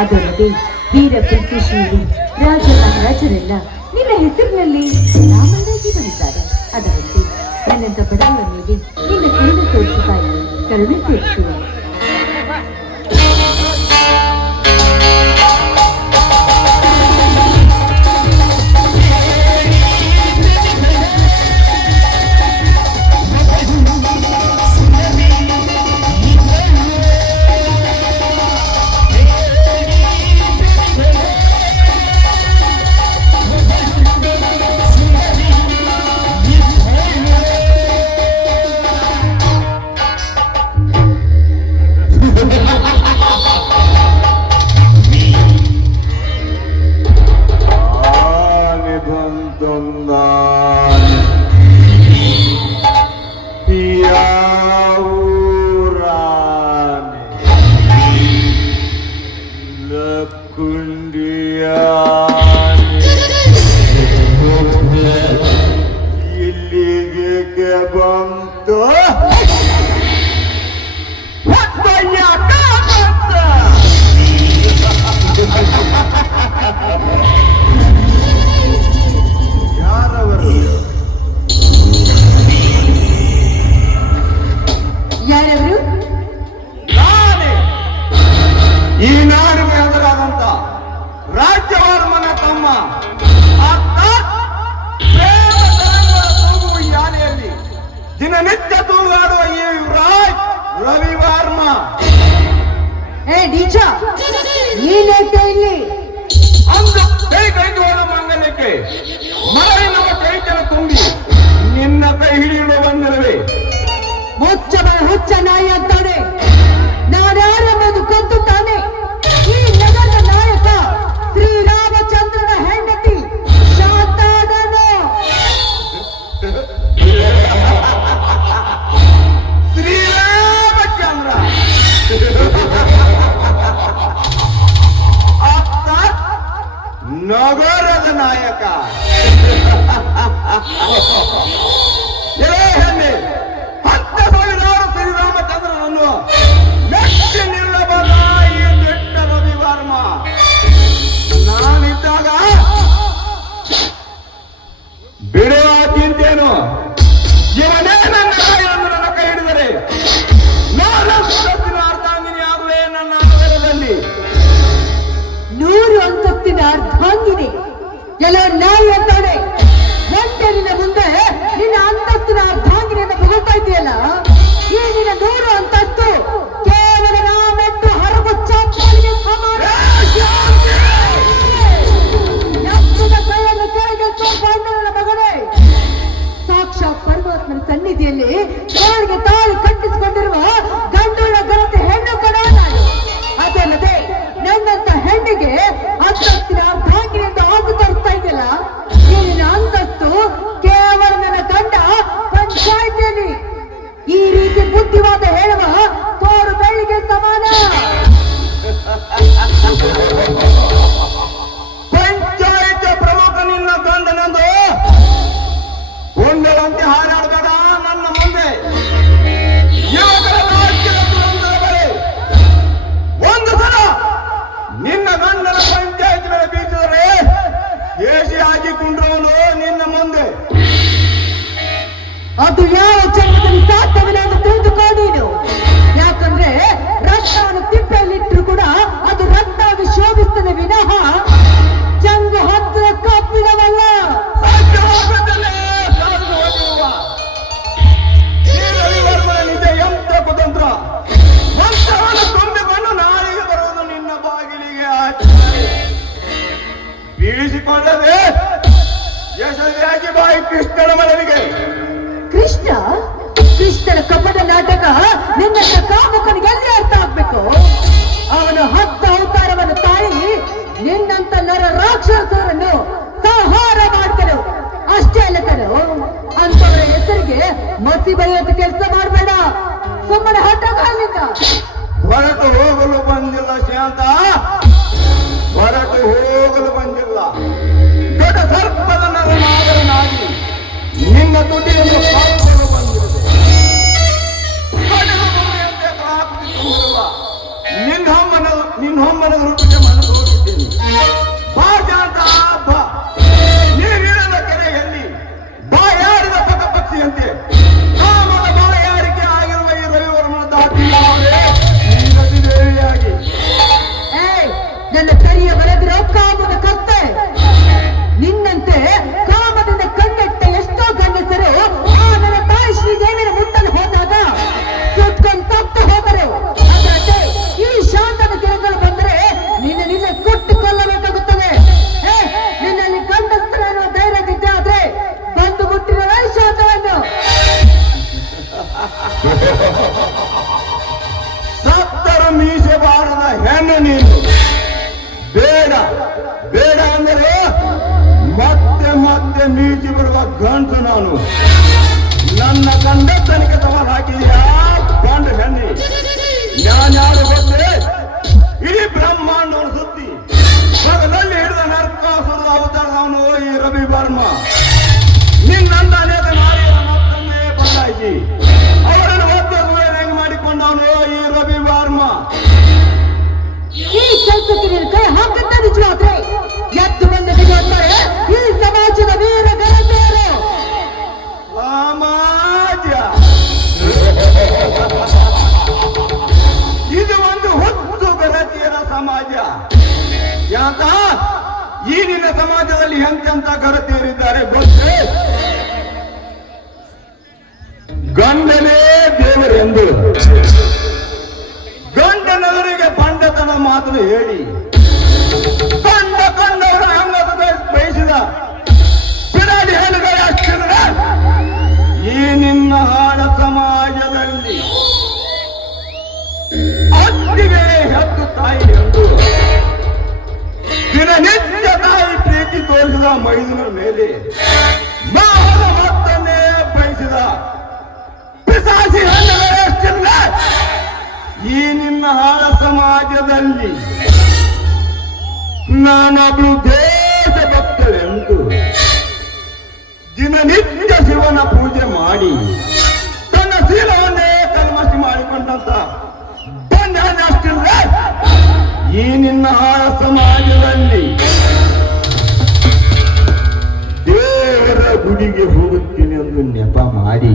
ಅದಲ್ಲದೆ ವೀರ ಬ್ರಿಟಿಷರು ರಾಜ ಮಹಾರಾಜರೆಲ್ಲ ನಿನ್ನ ಹೆಸರಿನಲ್ಲಿ ನಾಮಂದಾಗಿ ಬಂದಿದ್ದಾರೆ. ಅದರಂತೆ ನನ್ನಂತ ಬಡವರ ಮೇಲೆ ನಿನ್ನ ಕರುಣೆ ತೋರಿಸುತ್ತಾಯಿ, ಕರುಣೆ ತೋರಿಸುವ. ಈ ನಾಡಿಗೆ ಎದುರಾದಂತ ರಾಜ್ಯವರ್ಮನ ತಮ್ಮ ತೂಗುವ ಯಾನೆಯಲ್ಲಿ ದಿನನಿತ್ಯ ತೂಗಾಡುವ ಈ ಯುವರಾಜ್ ರವಿವರ್ಮ. ನೀನೇಕೆ ಇಲ್ಲಿ ಅಂದು ಕೈ ಕೈದುವರ ಮಂಗಲಕ್ಕೆ ಮರಳಿ ನಮ್ಮ ಕೈತನ ತುಂಬಿ ನಿನ್ನ ಕೈ ಹಿಡಿಯಲು ಬಂದಿರುವೆ. ಹುಚ್ಚ ನಾಯಿ ಅಂತಾನೆ ನಾನ್ಯಾರೆಂಬುದು ಗೊತ್ತುತ್ತಾನೆ. ಈ ನಗರದ ನಾಯಕ ಶ್ರೀರಾಮಚಂದ್ರನ ಹೆಂಡತಿ ಶಾಂತಾದನು. ಶ್ರೀರಾಮಚಂದ್ರ ನಗರದ ನಾಯಕ. ಹೆಣ್ಣೆ 10,000 ಶ್ರೀರಾಮಚಂದ್ರನನ್ನು ಮೆಚ್ಚಿ ನಿಲ್ಲಬಲ್ಲ ಈ ದೊಡ್ಡ ರವಿವರ್ಮ ನಾನಿದ್ದಾಗ ಬಿಡುವ ಚಿಂತೇನು. ಇವನೇ ನನ್ನ ನನ್ನ ಕೈ ಹಿಡಿದರೆ ನಾನು ಅರ್ಧಾಂಗಿನಿ ಆಗುವೆ ನನ್ನ ನಗರದಲ್ಲಿ. 100 ಅಂತಸ್ತಿನ ಅರ್ಧಾಂಗಿನಿ ಎಲ್ಲೋ ನಾಯಿ ಅಂತಾನೆ ಒಂದೇ ನಿನ್ನ ಮುಂದೆ ನಿನ್ನ ಅಂತಸ್ತಿನ ಅರ್ಧಾಂಗಿನಿಂದ ಬದುಕ್ತಾ ಇದೆಯಲ್ಲ. ಈ ನಿನ್ನ 100 ಅಂತಸ್ತು ಕೇವಲ ನಾಮೆಟ್ಟು ಹರಗು ಚಾಪಾಲಿಗೆ ಸಮಾನ. ಎತ್ತದ ಕೈಯನ್ನು ಕೆಳಗೆ ನನ್ನ ಮಗನೇ, ಸಾಕ್ಷಾತ್ ಪರಮಾತ್ಮನ ಸನ್ನಿಧಿಯಲ್ಲಿ ಅವರಿಗೆ ತಾಳಿ ಕಟ್ಟಿಸಿಕೊಂಡಿರುವ ಗಂಡುಳ ಗಣತೆ ಹೆಣ್ಣು ಕಡ ನಾನು. ಅದಲ್ಲದೆ ನನ್ನಂತ ಹೆಣ್ಣಿಗೆ ಅಂತಸ್ತಿನ ಅರ್ಧಾಂಗಿನಿಂದ ಆಸೆ ತರ್ತಾ ಇದೆಯಲ್ಲ. ಇಲ್ಲಿನ ಅಂತಸ್ತು ಕೇವಲ ನನ್ನ ಗಂಡ ಪಂಚಾಯಿತಿಯಲ್ಲಿ ಈ ರೀತಿ ಬುದ್ಧಿವಾದ ಹೇಳುವ ತೋರು ಬೆಳ್ಳಿಗೆ ಸಮಾನ. ಪಂಚಾಯತ್ ಪ್ರಮುಖ ನಿನ್ನ ಗಂಡನಂದು ಒಂದರಂತೆ ಹಾರಾಡಬೇಡ ನನ್ನ ಮುಂದೆ. ಯುವಕರ ರಾಜ್ಯದ ದುರಂತದ ಬಳಿ ಒಂದು ಸಲ ನಿನ್ನ ಗಂಡನ ಪಂಚಾಯತ್ ಮೇಲೆ ಬೀಸಿದರೆ ಏಸಿ ಹಾಕಿಕೊಂಡ್ರವನು ನಿನ್ನ ಮುಂದೆ. ಅದು ಯಾವ ಜನ್ಮದಲ್ಲಿ ಸಾಧ್ಯವಿಲ್ಲ ಅಂತ ತಿಳಿದುಕೋ ನೀನು. ಯಾಕಂದ್ರೆ ರಕ್ತವನ್ನು ತಿಪ್ಪೆಯಲ್ಲಿಟ್ಟರು ಕೂಡ ಅದು ರಕ್ತವಾಗಿ ಶೋಭಿಸ್ತದೆ ವಿನಃ ಜಂಗು ಹತ್ತಿರ ಕಬ್ಬಿಣವಲ್ಲ. ಸಾಧ್ಯವಾಗುತ್ತಲೇ ಸಾಧು ಹೋಗಿರುವ ಈ ರವಿವರ್ಮನ ನಿಜ ಎಂತ ಕುತಂತ್ರ ಮಂತ್ರವನ್ನು ತುಂಬಿಕೊಂಡು ನಾಳೆಗೆ ಬರುವುದು ನಿನ್ನ ಬಾಗಿಲಿಗೆ ಹಾಕಿದ್ದಾರೆ. ಬೀಳಿಸಿಕೊಳ್ಳದೆ ಯಶಸ್ವಿಯಾಗಿ ಬಾಯಿ ಕೃಷ್ಣನ ಮನೆಗೆ. ಕೃಷ್ಣನ ಕಪಟ ನಾಟಕ ನಿನ್ನ ಕಾಮುಕನಿಗೆ ಎಲ್ಲಿ ಅರ್ಥ ಆಗ್ಬೇಕು? ಅವನು 10 ಅವತಾರವನ್ನು ತಾಳಿ ನಿನ್ನಂತ ನರ ರಾಕ್ಷಸರನ್ನು ಸಂಹಾರ ಮಾಡ್ತರು. ಅಷ್ಟೇ ಅಲ್ಲ ಕಣೋ, ಅಂತವರ ಹೆಸರಿಗೆ ಮಸಿ ಬರೆಯೋದು ಕೆಲಸ ಮಾಡಬೇಡ. ಸುಮ್ಮನೆ ಹಠಗಾಲಿಂದ ಹೊರಟು ಹೋಗಲು ಬಂದಿಲ್ಲ ಶಾಂತ, ಹೊರಟು ಹೋಗಲು ಬಂದಿಲ್ಲ. ದೊಡ್ಡ ಸರ್ಪದ ನರನಾಗಿ ನಿನ್ನ ತುಟಿಯನ್ನು ಕಾಪಾಡಲು ಬಂದಿರುವುದು. ನಿನ್ನ ರೂಪಕ್ಕೆ ಮನಸ್ಸು ಹೋಗಿದ್ದೀನಿ. ಬಾ ಶಾಂತ ಬಾ, ನೀರಿಳದ ಕೆರೆಯಲ್ಲಿ ಬಾಯಾರಿದ ಪಕ್ಕ ಪಕ್ಷಿಯಂತೆ ಕಾಮದ ಬಾಯಾರಿಕೆ ಆಗಿರುವ ಈ ರವಿವರ್ಮನ ದಾಟಿ ದೇವಿಯಾಗಿ ನನ್ನ ಕರಿಯ ಬರೆದಿರೋ ಕಾಮದ ಕತ್ತೆ. ನಿನ್ನಂತೆ ಕಾಮದಿಂದ ಕಣ್ಣೆಟ್ಟ ಎಷ್ಟೋ ಗಂಡಸರು ಆ ನನ್ನ ತಾಯಿ ಶ್ರೀದೇವಿನ ಮುಟ್ಟಲು ಹೋದಾಗ ಸುಟ್ಕೊಂಡು ತಪ್ಪು ಹೋದರು. ಅದರಂತೆ ಈ ಶಾಂತನ ದಿನಗಳು ಬಂದರೆ ನಿನ್ನ ಕೊಟ್ಟು ಕೊಲ್ಲಬೇಕಾಗುತ್ತದೆ. ನಿನ್ನಲ್ಲಿ ಗಂಡಸ್ತರ ಅನ್ನೋ ಧೈರ್ಯವಿದ್ದೆ ಆದ್ರೆ ಬಂದು ಮುಟ್ಟಿರುವ ಶಾಂತವನ್ನು ಸತ್ತರು ಮೀಸೆ ಬಾರದ ಹೆಣ್ಣು ನೀನು. ಬೇಡ ಬೇಡ ಅಂದರೆ ಮತ್ತೆ ಮತ್ತೆ ಮೀಚಿ ಬರುವ ಗಂಟು ನಾನು. ನನ್ನ ಗಂಡತನಿಗೆ ಸವಾಲು ಹಾಕಿದೆಯಾ ಗಂಡ ಹೆಣ್ಣಿ? ಯಾರು ಗೊತ್ತೇ? ಇಡೀ ಬ್ರಹ್ಮಾಂಡವನ್ನು ಸುತ್ತಿ ಮಗದಲ್ಲಿ ಹಿಡಿದ ನರಕಾಸುರದ ಅವತಾರದವನು ಈ ರವಿವರ್ಮ. ನಿನ್ನಂತ ಅನೇಕ ನಾರಿಯರ ಮತ್ತೊಮ್ಮೆ ಬದಲಾಯಿಸಿ ಅವರನ್ನು ಹೆಂಗೆ ಮಾಡಿಕೊಂಡವನು ಈ ರವಿವರ್ಮ. ಈ ಕೆಲಸಕ್ಕೆ ನೀನು ಕೈ ಹಾಕುತ್ತಾ ನಿಜವಾದ್ರೆ ಎದ್ದು ಬಂದಿಗೆ ಅಂತಾರೆ ಈ ಸಮಾಜದ ವೀರ ಗಣತೆಯರು. ಸಮಾಜ ಇದು ಒಂದು ಹುಟ್ಟು ಗರತಿಯರ ಸಮಾಜ. ಯಾಕ ಈ ನಿನ್ನ ಸಮಾಜದಲ್ಲಿ ಎಂತೆಂತ ಗರತಿಯರಿದ್ದಾರೆ ಗೊತ್ತೇ? ಗಂಡನೇ ದೇವರೆಂದು ಗಂಡನವರಿಗೆ ಪಂಡತನ ಮಾತನ್ನು ಹೇಳಿ ಕಂಡವರ ಅಂಗದ ಬಯಸಿದ ಬಿಡಾಡಿ ಹೇಳುಗಳ ಅಷ್ಟಿದ್ರೆ ಈ ನಿನ್ನ ಹಾಳ ಸಮಾಜದಲ್ಲಿ ಅತ್ತಿಗೆ ಹೆತ್ತು ತಾಯಿ ಎಂದು ದಿನನಿತ್ಯ ತಾಯಿ ಪ್ರೀತಿ ತೋರಿಸಿದ ಮೈದುನ ಮೇಲೆ ಮಾವನ ಮತ್ತನ್ನೇ ಬಯಸಿದ ಪಿಸಾಸಿ ಹೆಣ್ಣುಗಳ ಅಷ್ಟಿದ್ರೆ ಈ ನಿನ್ನ ಹಾಳ ಸಮಾಜದಲ್ಲಿ ನಾನೊಬ್ಳು ದೇಶಭಕ್ತಳೆಂದು ದಿನನಿತ್ಯ ಶಿವನ ಪೂಜೆ ಮಾಡಿ ತನ್ನ ಶೀಲವನ್ನೇ ಕಲ್ಮಶಿ ಮಾಡಿಕೊಂಡಂತ ಅಷ್ಟಿಲ್ಲ ಈ ನಿನ್ನ ಹಾಳ ಸಮಾಜದಲ್ಲಿ ದೇವರ ಗುಡಿಗೆ ಹೋಗುತ್ತೀನಿ ಎಂದು ನೆಪ ಮಾಡಿ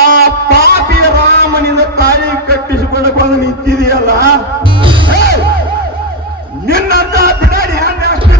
ಆ ಪಾಪಿಯ ರಾಮನಿಂದ ತಾಯಿ ಕಟ್ಟಿಸಿಕೊಂಡು ಬಂದು ನಿಂತಿದೆಯಲ್ಲ, ನಿನ್ನಂತ ಬಿಡಾಡಿ ಹಂಗ ಅಷ್ಟು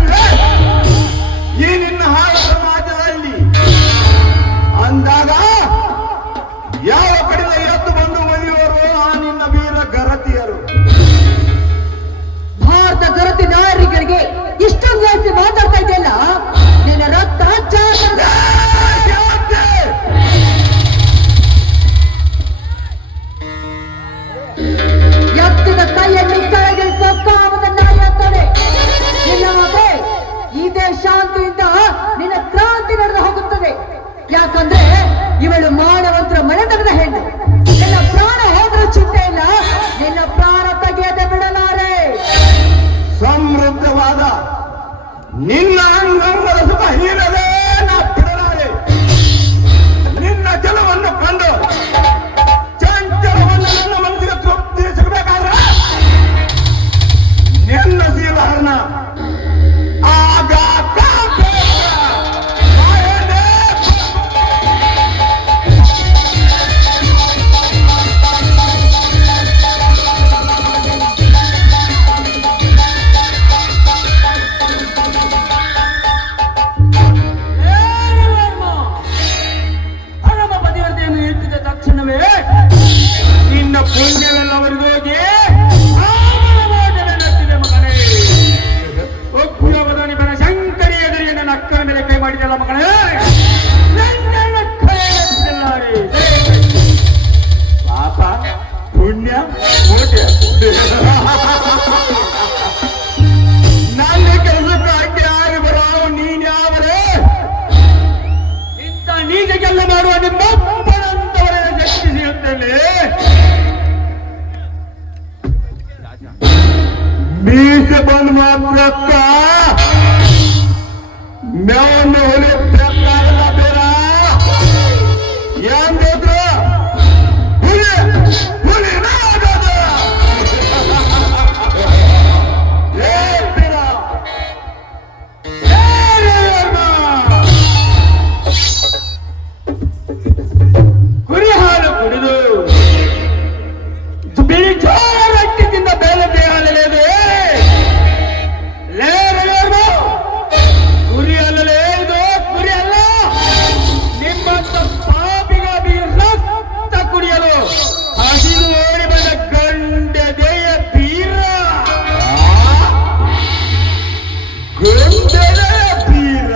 ಅವಳು ಮಾನವಂತರ ಮನೆತನದ ಹೆಣ್ಣು. ನಿನ್ನ ಪ್ರಾಣ ಹೋದ್ರೂ ಚಿಂತೆ ಇಲ್ಲ, ನಿನ್ನ ಪ್ರಾಣ ತೆಗೆಯದೆ ಬಿಡಲಾರೆ. ಸಮೃದ್ಧವಾದ ನಿನ್ನ ಅಂಗದ ಸುಖ ಹೀರದೆ ನಾ ಬಿಡಲಾರೆ. ನಿನ್ನ ಜಲವನ್ನು ಕಂಡು ಚಂಚಲವನ್ನು ನನ್ನ ಮನಸ್ಸಿಗೆ ತೃಪ್ತಿ ಸಿಗಬೇಕಾದ್ರೆ ನಿನ್ನ ಶೀಲಹರಣ ಪುಣ್ಯವೆಲ್ಲವರಿಗೋಗಿ ಒಪ್ಪುವ ಶಂಕರಿಯ ಎದುರಿಗೆ ನನ್ನ ಅಕ್ಕನ ಮೇಲೆ ಕೈ ಮಾಡಿದೆಲ್ಲ ಮಗಳೇ. ಪಾಪ ಪುಣ್ಯ ಕೋಟೆ ನನ್ನ ಕೆಲಸಕ್ಕೆ ಅಡ್ಡಿ ಆಗಿ ಬರೋ ನೀನ್ ಯಾವರೇ? ಇಂಥ ನೀತಿಗೆಲ್ಲ ಮಾಡುವ ನಿಮ್ಮಪ್ಪನಂತವರ ಶಕ್ತಿ ಸಿಗುತ್ತೇನೆ. ಮೀಸೆ ಬಂದು ಮಾತ್ರಕ್ಕ ಮೇವನ್ನು ಹೊಲಿ ಬೇಕಾಗಲ್ಲ ಬೇಡ. ಏನ್ ಬೇಕು? ಹುಲಿ ಹುಲಿ ನಾಗದು. ಏ ಬೇಡ. ಕುರಿ ಹಾಲು ಕುಡಿದು ಬಿಳಿ ಜೋಳ ರೊಟ್ಟಿಯಿಂದ ಬೇಲದೆ ಹಾಲಲೇದು. ಕುರಿ ಅಲ್ಲಲೇ ಇದು, ಕುರಿ ಅಲ್ಲ. ನಿಮ್ಮಂತ ಪಾಪಿಗಾಗಿ ರಕ್ತ ಕುಡಿಯಲು ಹಸಿದು ಓಡಿ ಬಂದ ಗಂಡದೆಯ ಬೀರ. ಗಂಡನ ಬೀರ.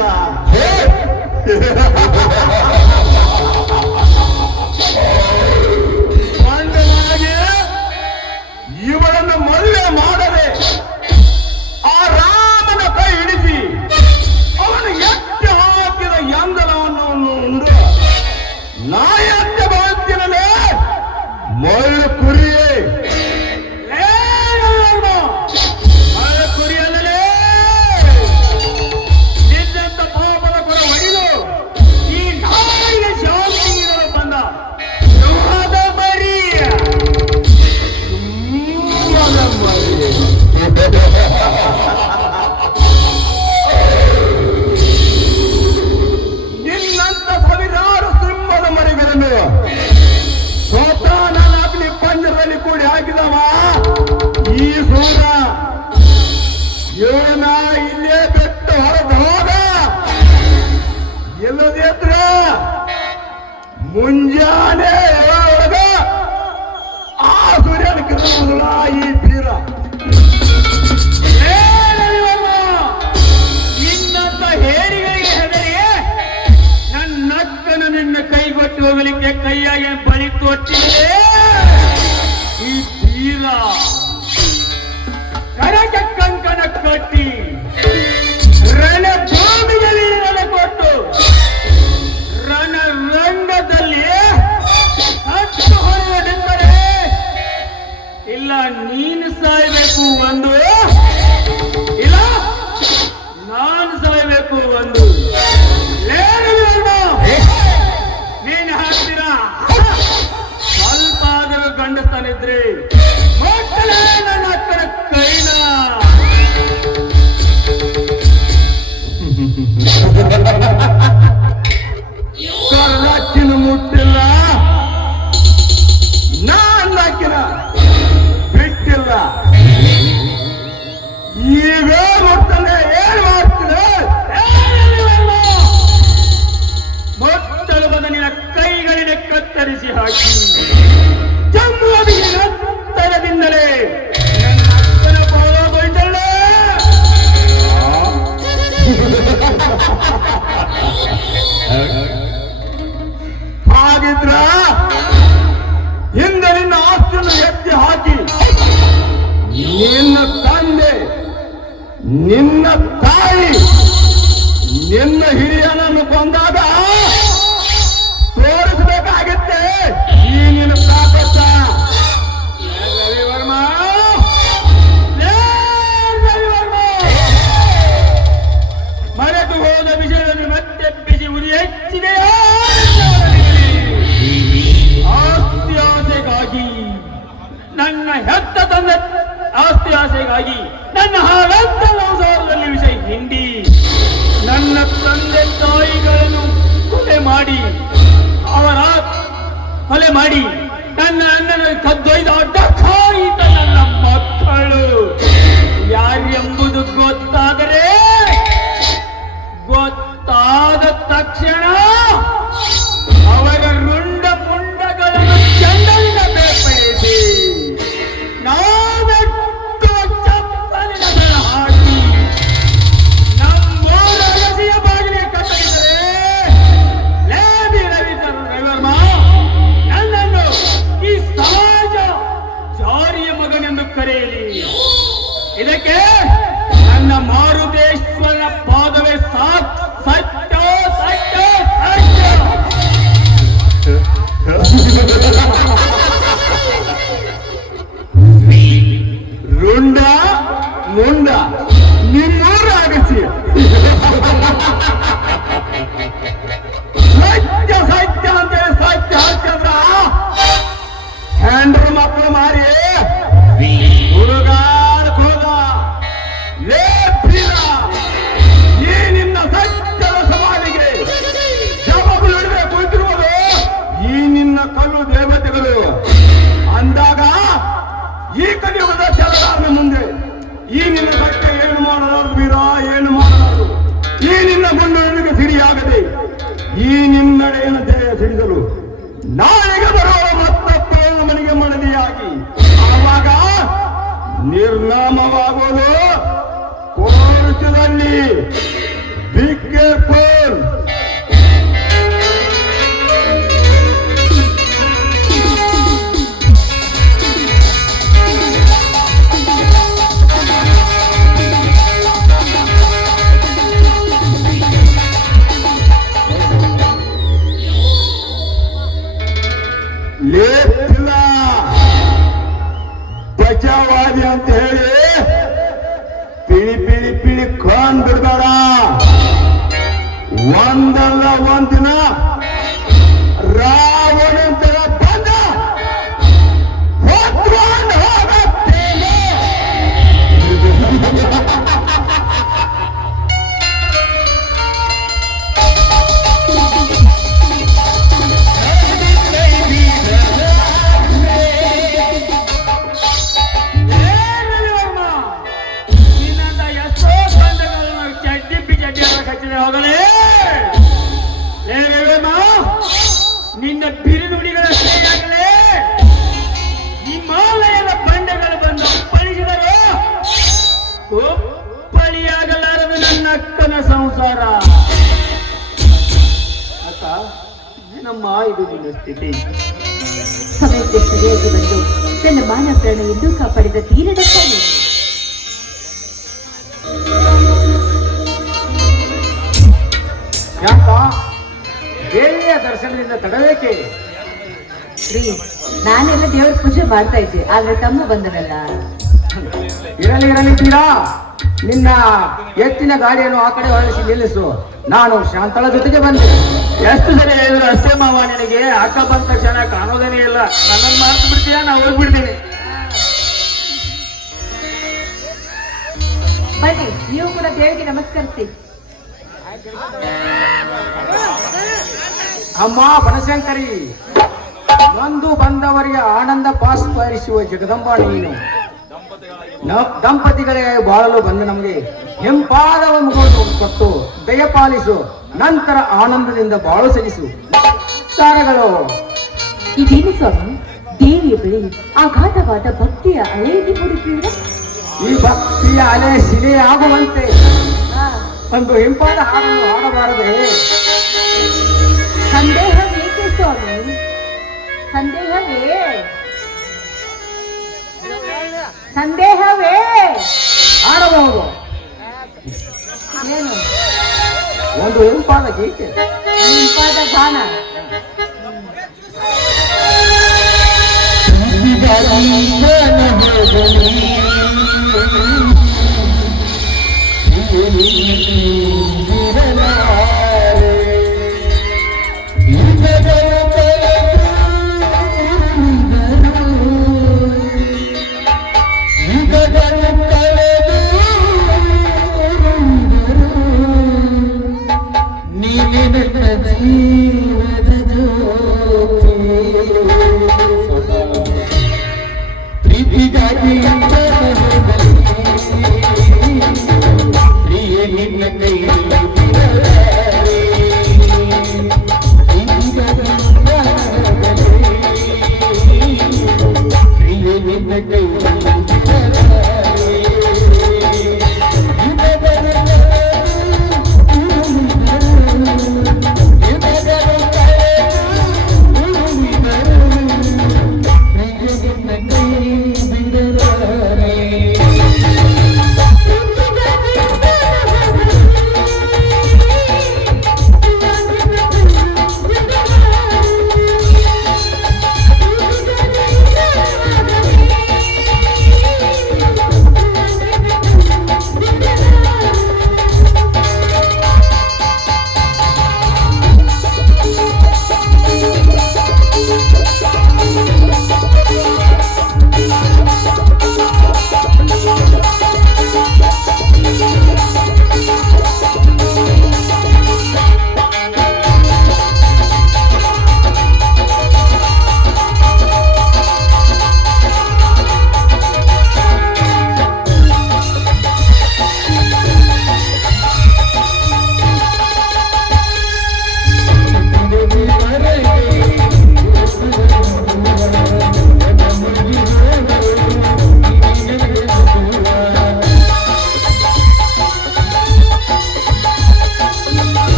ಗಂಡನಾಗಿ ಇವಳನ್ನು ಮದುವೆ ಮಾಡದೆ ಆ ರಾಮನ ಕೈ ಹಿಡಿಸಿ ಅವನು ಎತ್ತಿ ಹಾಕಿದ ಎಂದಲವನ್ನು ಉಂಡು ನಾಯಂತೆ ಭವಂತಿನಲ್ಲೇ ಮಳ್ಳು ಕುರಿಯೇ. ಕುರಿ ಅಲ್ಲಲೇ ನಿನ್ನಂತ ಪಾಪದ ಕೊಡ ಹೊಡೆದು ಈ ನಾಯಿಗೆ ಶಾಂತಿ ನೀಡಲು ಬಂದ ಯುವದ ಮರಿ. ನಿನ್ನಂತ ಸಾವಿರಾರು ಸಿಂಹದ ಮರಿಗಳನ್ನು ಸ್ವತಃ ನನ್ನ ಅಗ್ನಿ ಪಂಜರದಲ್ಲಿ ಕೂಡಿ ಹಾಕಿದವ ಈ ಸೂರ. ಇವನ ಇಲ್ಲೇ ಬಿಟ್ಟು ಹೊರಗೆ ಹೋಗ. ಎಲ್ಲದಿದ್ರ ಮುಂಜಾನೆ ಒಳಗ ಆ ಸೂರ್ಯನ ಕಿರಣವುಗಳ ಈ ಬೀರ. ನಿನ್ನಂತ ಹೇರಿಗಳಿಗೆ ಹೆದರಿ ನನ್ನ ಅಕ್ಕನ ನಿನ್ನ ಕೈಗೊಟ್ಟು ಹೋಗಲಿಕ್ಕೆ ಕೈಯಾಗಿ ಬಲಿ ಕೊಟ್ಟಿದೆ ಈ ಬೀರ. ಕರಕ ಕಂಕಣ ಕಟ್ಟಿ ರಣ ಭೂಮಿಯಲ್ಲಿ ರಣ ಕೊಟ್ಟು ರಣ ರಂಗದಲ್ಲಿ ಹತ್ತು ಹೊಡೆದರೆ ಇಲ್ಲ ನೀನು ಸಾಯಬೇಕು ಒಂದು, ಇಲ್ಲ ನಾನು ಸಾಯಬೇಕು ಒಂದು. ನೀನು ಹಾಕ್ತೀರಾ? ಸ್ವಲ್ಪ ಆದರೂ ಗಂಡಸ್ತಾನಿದ್ರೆ ಮೊಟ್ಟಲೇ ನನ್ನ ಅಕ್ಕನ ಕೈನ. ಕರ್ನಾಕಿನ ಮುಟ್ಟಿಲ್ಲ, ನಾನ್ ಹಾಕಿನ ಬಿಟ್ಟಿಲ್ಲ. ಈಗ ಮುಟ್ಟನೆ ಏನ್ ಮಾಡ್ತೀನಿ? ಮೊಟ್ಟಲು ಬಂದ ನಿನ್ನ ಕೈಗಳಿನ ಕತ್ತರಿಸಿ ಹಾಕಿ ಜಮ್ಮುವಿನ ನಂತರದಿಂದಲೇ ನನ್ನ ಅಕ್ಕನ ಪೌರಗೊಳಿಸಲೇ. ಹಾಗಿದ್ರ ಹಿಂದೆ ನಿನ್ನ ಆಸ್ತಿಯನ್ನು ಎತ್ತಿ ಹಾಕಿ ನಿನ್ನ ತಂದೆ, ನಿನ್ನ ತಾಯಿ, ನಿನ್ನ ಹಿರಿಯನನ್ನು ಕೊಂದಾಗ ತೋರಿಸಬೇಕು ಮಾಡಿ ಅವರ ಕೊಲೆ ಮಾಡಿ ನನ್ನ ಅಣ್ಣನ ಕದ್ದೊಯ್ದ ಅಡ್ಡಕಾಯಿತ ನನ್ನ ಮಕ್ಕಳು ಯಾರೆಂಬುದು ಗೊತ್ತಾದ ತಕ್ಷಣ ಅವರ ರುಂಡ ಮುಂಡಗಳನ್ನು ಚೆಂಡಲಿನ ಬೇರ್ಪಡಿಸಿ ನಾವೆಟ್ಟುವ ಚಪ್ಪಲಿನ ದಳ ಹಾಕಿ ನಮ್ಮೂರ ರಸಿಯ ಬಾಗಿಲಿಗೆ ಕತ್ತರಿದರೆ ರವಿವರ್ಮ ನನ್ನನ್ನು ಈ ಸಮಾಜ ಜಾರಿಯ ಮಗನೆಂದು ಕರೆಯಲಿ. ಇದಕ್ಕೆ ನನ್ನ ಮಾರುತೇಶ್ವರನ ಪಾದವೇ ಸತ್ಯ ಸತ್ಯ ಸತ್ಯ. ರುಂಡ ಮುಂಡ ನಿಮ್ಮೂರ ಆಗಸಿ ಸತ್ಯ ಸತ್ಯ ಅಂತ ಸತ್ಯ ಹಚ್ಚಂದ್ರ ಹೆಂಡ್ರ ಮಕ್ಕಳು ಮಾರಿ ಹುಡುಗಾಡ ಹೋದ ಲೇ ಬೀರ, ಈ ನಿನ್ನ ಸತ್ಯದ ಸವಾಲಿಗೆ ಜವಾಬು ನಡುವೆ ಕುಳಿತಿರುವುದು ಈ ನಿನ್ನ ಕಲ್ಲು ದೇವತೆಗಳು ಅಂದಾಗ ಈ ಕಲಿಯುಗದ ಚಲದಾರನ ಮುಂದೆ ಈ ನಿನ್ನ ಸತ್ಯ ಏನು ಮಾಡಲಾರದು ವೀರ, ಏನು ಮಾಡಲಾರದು. ಈ ನಿನ್ನ ಗುಂಡನಿಗೆ ಸಿಡಿಯಾಗದೆ ಈ ನಿನ್ನಡೆಯನ್ನು ಜಯ ಸಿಡಿಸಲು ನಾಳೆಗೆ ಬರುವ ಮತ್ತೊಬ್ಬ ಮನೆಗೆ ಮನದಿಯಾಗಿ ಆವಾಗ ನಿರ್ನಾಮವಾಗುವುದು ಕೋರ್ಚದಲ್ಲಿ. Be careful. ಲೇಪಿಲ್ಲ ಬಚಾವಾದಿ ಅಂತ ಹೇಳಿ ಪಿಳಿ ಪಿಳಿ ಪಿಳಿ ಕೊಂಡ್ಬಿಡ್ಬೇಡ. ಒಂದಲ್ಲ ಒಂದಿನ ರಾವಣಂತರ ಬಂದ ಹೊತ್ಕೊಂಡು ಹೋಗುತ್ತೇನೆ. ಹೋಗಲೇ ನಿನ್ನ ಬಿರುನುಡಿಗಳಷ್ಟೇ ಆಗಲೇ ಹಿಮಾಲಯದ ಬಂಡೆಗಳು ಬಂದು ಅಪ್ಪಳಿಸಿದರು ಒಪ್ಪಳಿಯಾಗಲಾರದು ನನ್ನ ಅಕ್ಕನ ಸಂಸಾರ. ಅಕ್ಕ ನಮ್ಮ ಇದು ನಿನ್ನ ಸ್ಥಿತಿ. ಸಮಯಕ್ಕೆ ಸರಿಯಾಗಿ ಬಂದು ತನ್ನ ಮಾನ ಪ್ರಾಣ ಎಂದೂ ಕಾಪಾಡಿದ ಧೀರನಪ್ಪ ನೀನು. ಯಾಕ ದೇವಿಯ ದರ್ಶನದಿಂದ ತಡಬೇಕೆ? ರೀ, ನಾನೆಲ್ಲ ದೇವರ ಪೂಜೆ ಮಾಡ್ತಾ ಇದ್ದೆ, ಆದ್ರೆ ತಮ್ಮ ಬಂದನಲ್ಲ. ಇರಲಿ ತೀರಾ, ನಿನ್ನ ಎತ್ತಿನ ಗಾಡಿಯನ್ನು ಆ ಕಡೆ ಹೊರಡಿಸಿ ನಿಲ್ಲಿಸು. ನಾನು ಶಾಂತಳ ಜೊತೆಗೆ ಬಂದೆ. ಎಷ್ಟು ಸಲ ಹೇಳಿದ್ರು ಅಷ್ಟೇ ಮಾವ, ನಿನಗೆ ಅಕ್ಕ ಬಂದ ತಕ್ಷಣ ಕಾಣೋದೇನೇ ಇಲ್ಲ. ನನ್ನನ್ನು ಮಾತು ಬಿಡ್ತೀಯ, ನಾ ಹೋಗ್ಬಿಡ್ತೀನಿ. ಬನ್ನಿ, ನೀವು ಕೂಡ ದೇವಿಗೆ ನಮಸ್ಕರಿಸಿ. ಅಮ್ಮ ಬನಶಂಕರಿ, ಬಂದು ಬಂದವರಿಗೆ ಆನಂದ ಪಾಸ್ಪರಿಸುವ ಜಗದಂಬ ನೀನು. ದಂಪತಿಗಳೇ ಬಾಳಲು ಬಂದ ನಮಗೆ ಹೆಂಪಾದ ಒಂದು ಕೊಟ್ಟು ದಯಪಾಲಿಸು, ನಂತರ ಆನಂದದಿಂದ ಬಾಳು ಸಲ್ಲಿಸು. ತಾರಗಳು ಇದೇನು ಸ್ವಾಮಿ, ದೇವಿಯ ಬಳಿ ಅಗಾಧವಾದ ಭಕ್ತಿಯ ಅಲೆಯಲ್ಲಿ ಮೂಡುತ್ತೀರ? ಈ ಭಕ್ತಿಯ ಅಲೆ ಶಿಲೆ ಆಗುವಂತೆ ಒಂದು ಹಿಂಪಾದ ಹಾಡನ್ನು ಹಾಡಬಾರದೆ? ಸಂದೇಹವೇಕೆ ಸ್ವಾಮಿ, ಸಂದೇಹವೇ ಹಾಡಬಹುದು. ಏನು ಒಂದು ಹಿಂಪಾದ ಗೀತೆ, ಹಿಂಪಾದ ಗಾನ. ನೀನೆ ನನ್ನ ಜೀವ ನಿನ್ನ ಕೈ ಬಿಡಲಾರೆ. ನಿನ್ನ ಕೈ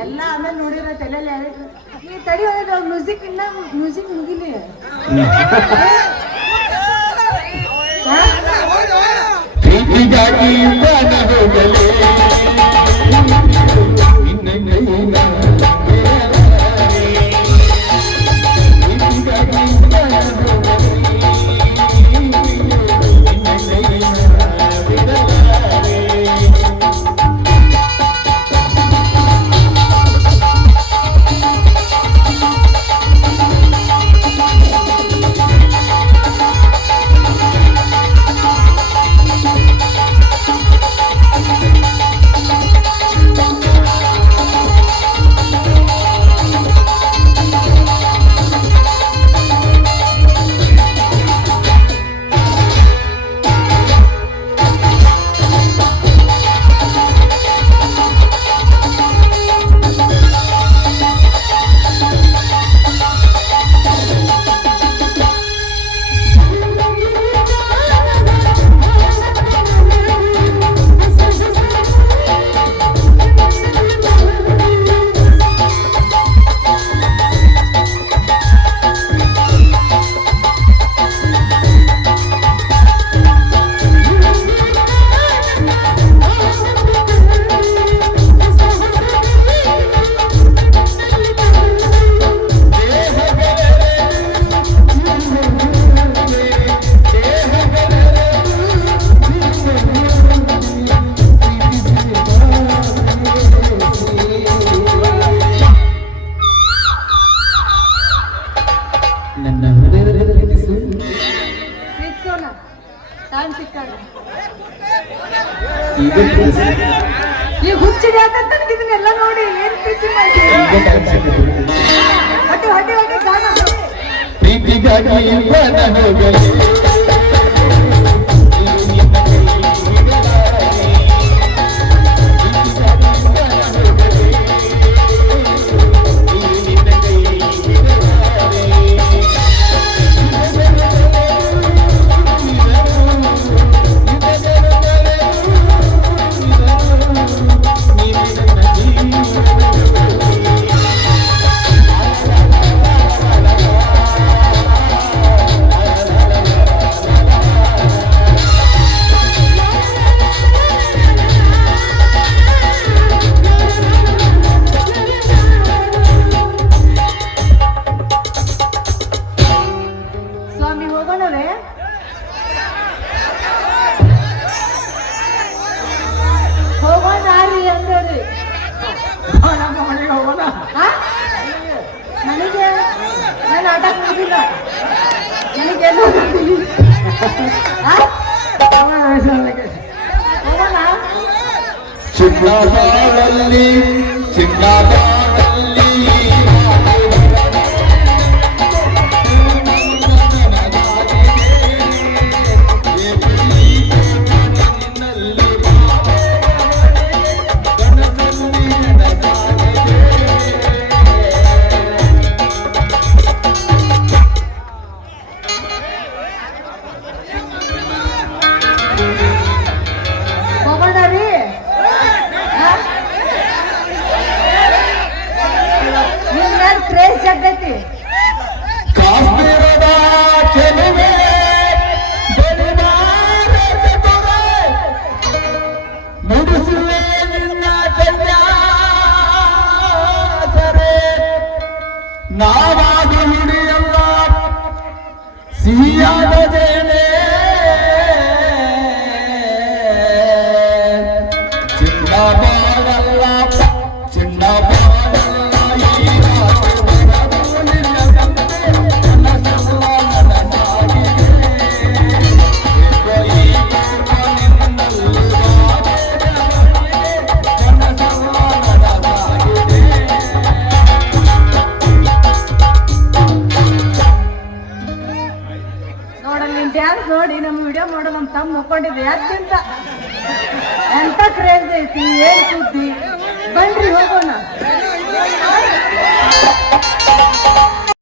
ಎಲ್ಲ ಆಮೇಲೆ ನೋಡಿರ ತಲೆಯಲ್ಲಿ ನೀ ತಡಿ ಮ್ಯೂಸಿಕ್ ಇಲ್ಲ ಮ್ಯೂಸಿಕ್ ಮುಗಿಲಿ ಪ್ರೀತಿಗಾಗಿ ಬಾನ ಹೋಗಲೇ ನಿನ್ನ ಕೈನ ಈ ಹುಚ್ಚಿದೆ ಅಂತ ಇದನ್ನೆಲ್ಲ ನೋಡಿ ಏನ್ ಪ್ರೀತಿ ಮಾಡಿ ಹೊಟ್ಟೆ ಹೊಟ್ಟೆ ಹೊಟ್ಟೆ ಗಾನ ಪ್ರೀತಿಗಾಗಿ ಬಾನ ಹೋಗಲೇ ನಾಟಕ ಮುಗಿದಿಲ್ಲ ನನಗೆಲ್ಲ ಹೋಗೋಣ ಚಿನ್ನದಾಳಲ್ಲಿ ಚಿನ್ನದಾಳಲ್ಲಿ ಹೋಗೋಣ ರೀ ನಿಮ್ಗೆ ಕ್ರೇಜ್ ಜಾಗೈತಿ ಕಾಶ್ಮೀರದ ಚೆಲುವೆ ಮುಡಿಸುವೆ ನಿನ್ನ ಕನ್ಯಾಸರೆ ನಾವಾಗ ನುಡಿಯಲ್ಲ ಸಿಹಿಯಾದ ಜೇನೆ ಚಿನ್ನ ಬಾಳಲ್ಲ ಚಿನ್ನ ಬಾಳಲ್ಲ ಈ ರಾತ್ರಿ ಬರದು ನಿನ್ನ ಕಂಡೆ ಕನಸಲ್ಲ ನನಸಾಗಿದೆ ಈ ಕೋಪ ನಿನ್ನಲ್ಲಿ ಬಾಗಿದೆ ಕನಸಲ್ಲ ನನಸಾಗಿದೆ ನೋಡಲ್ಲ ನಿನ್ ಡ್ಯಾನ್ಸ್ ನೋಡಿ ನಮ್ಮ ವಿಡಿಯೋ ಮಾಡೋ ನಮ್ಮ ತಮ್ಮ ಮುಕ್ಕೊಂಡಿದ್ದೆ ಯಾಕಿಂತ ಎಂತ ಕ್ರೇಜ್ ಐತಿ ಏನ್ ಸುದ್ದಿ ಬನ್ರಿ ಹೋಗೋಣ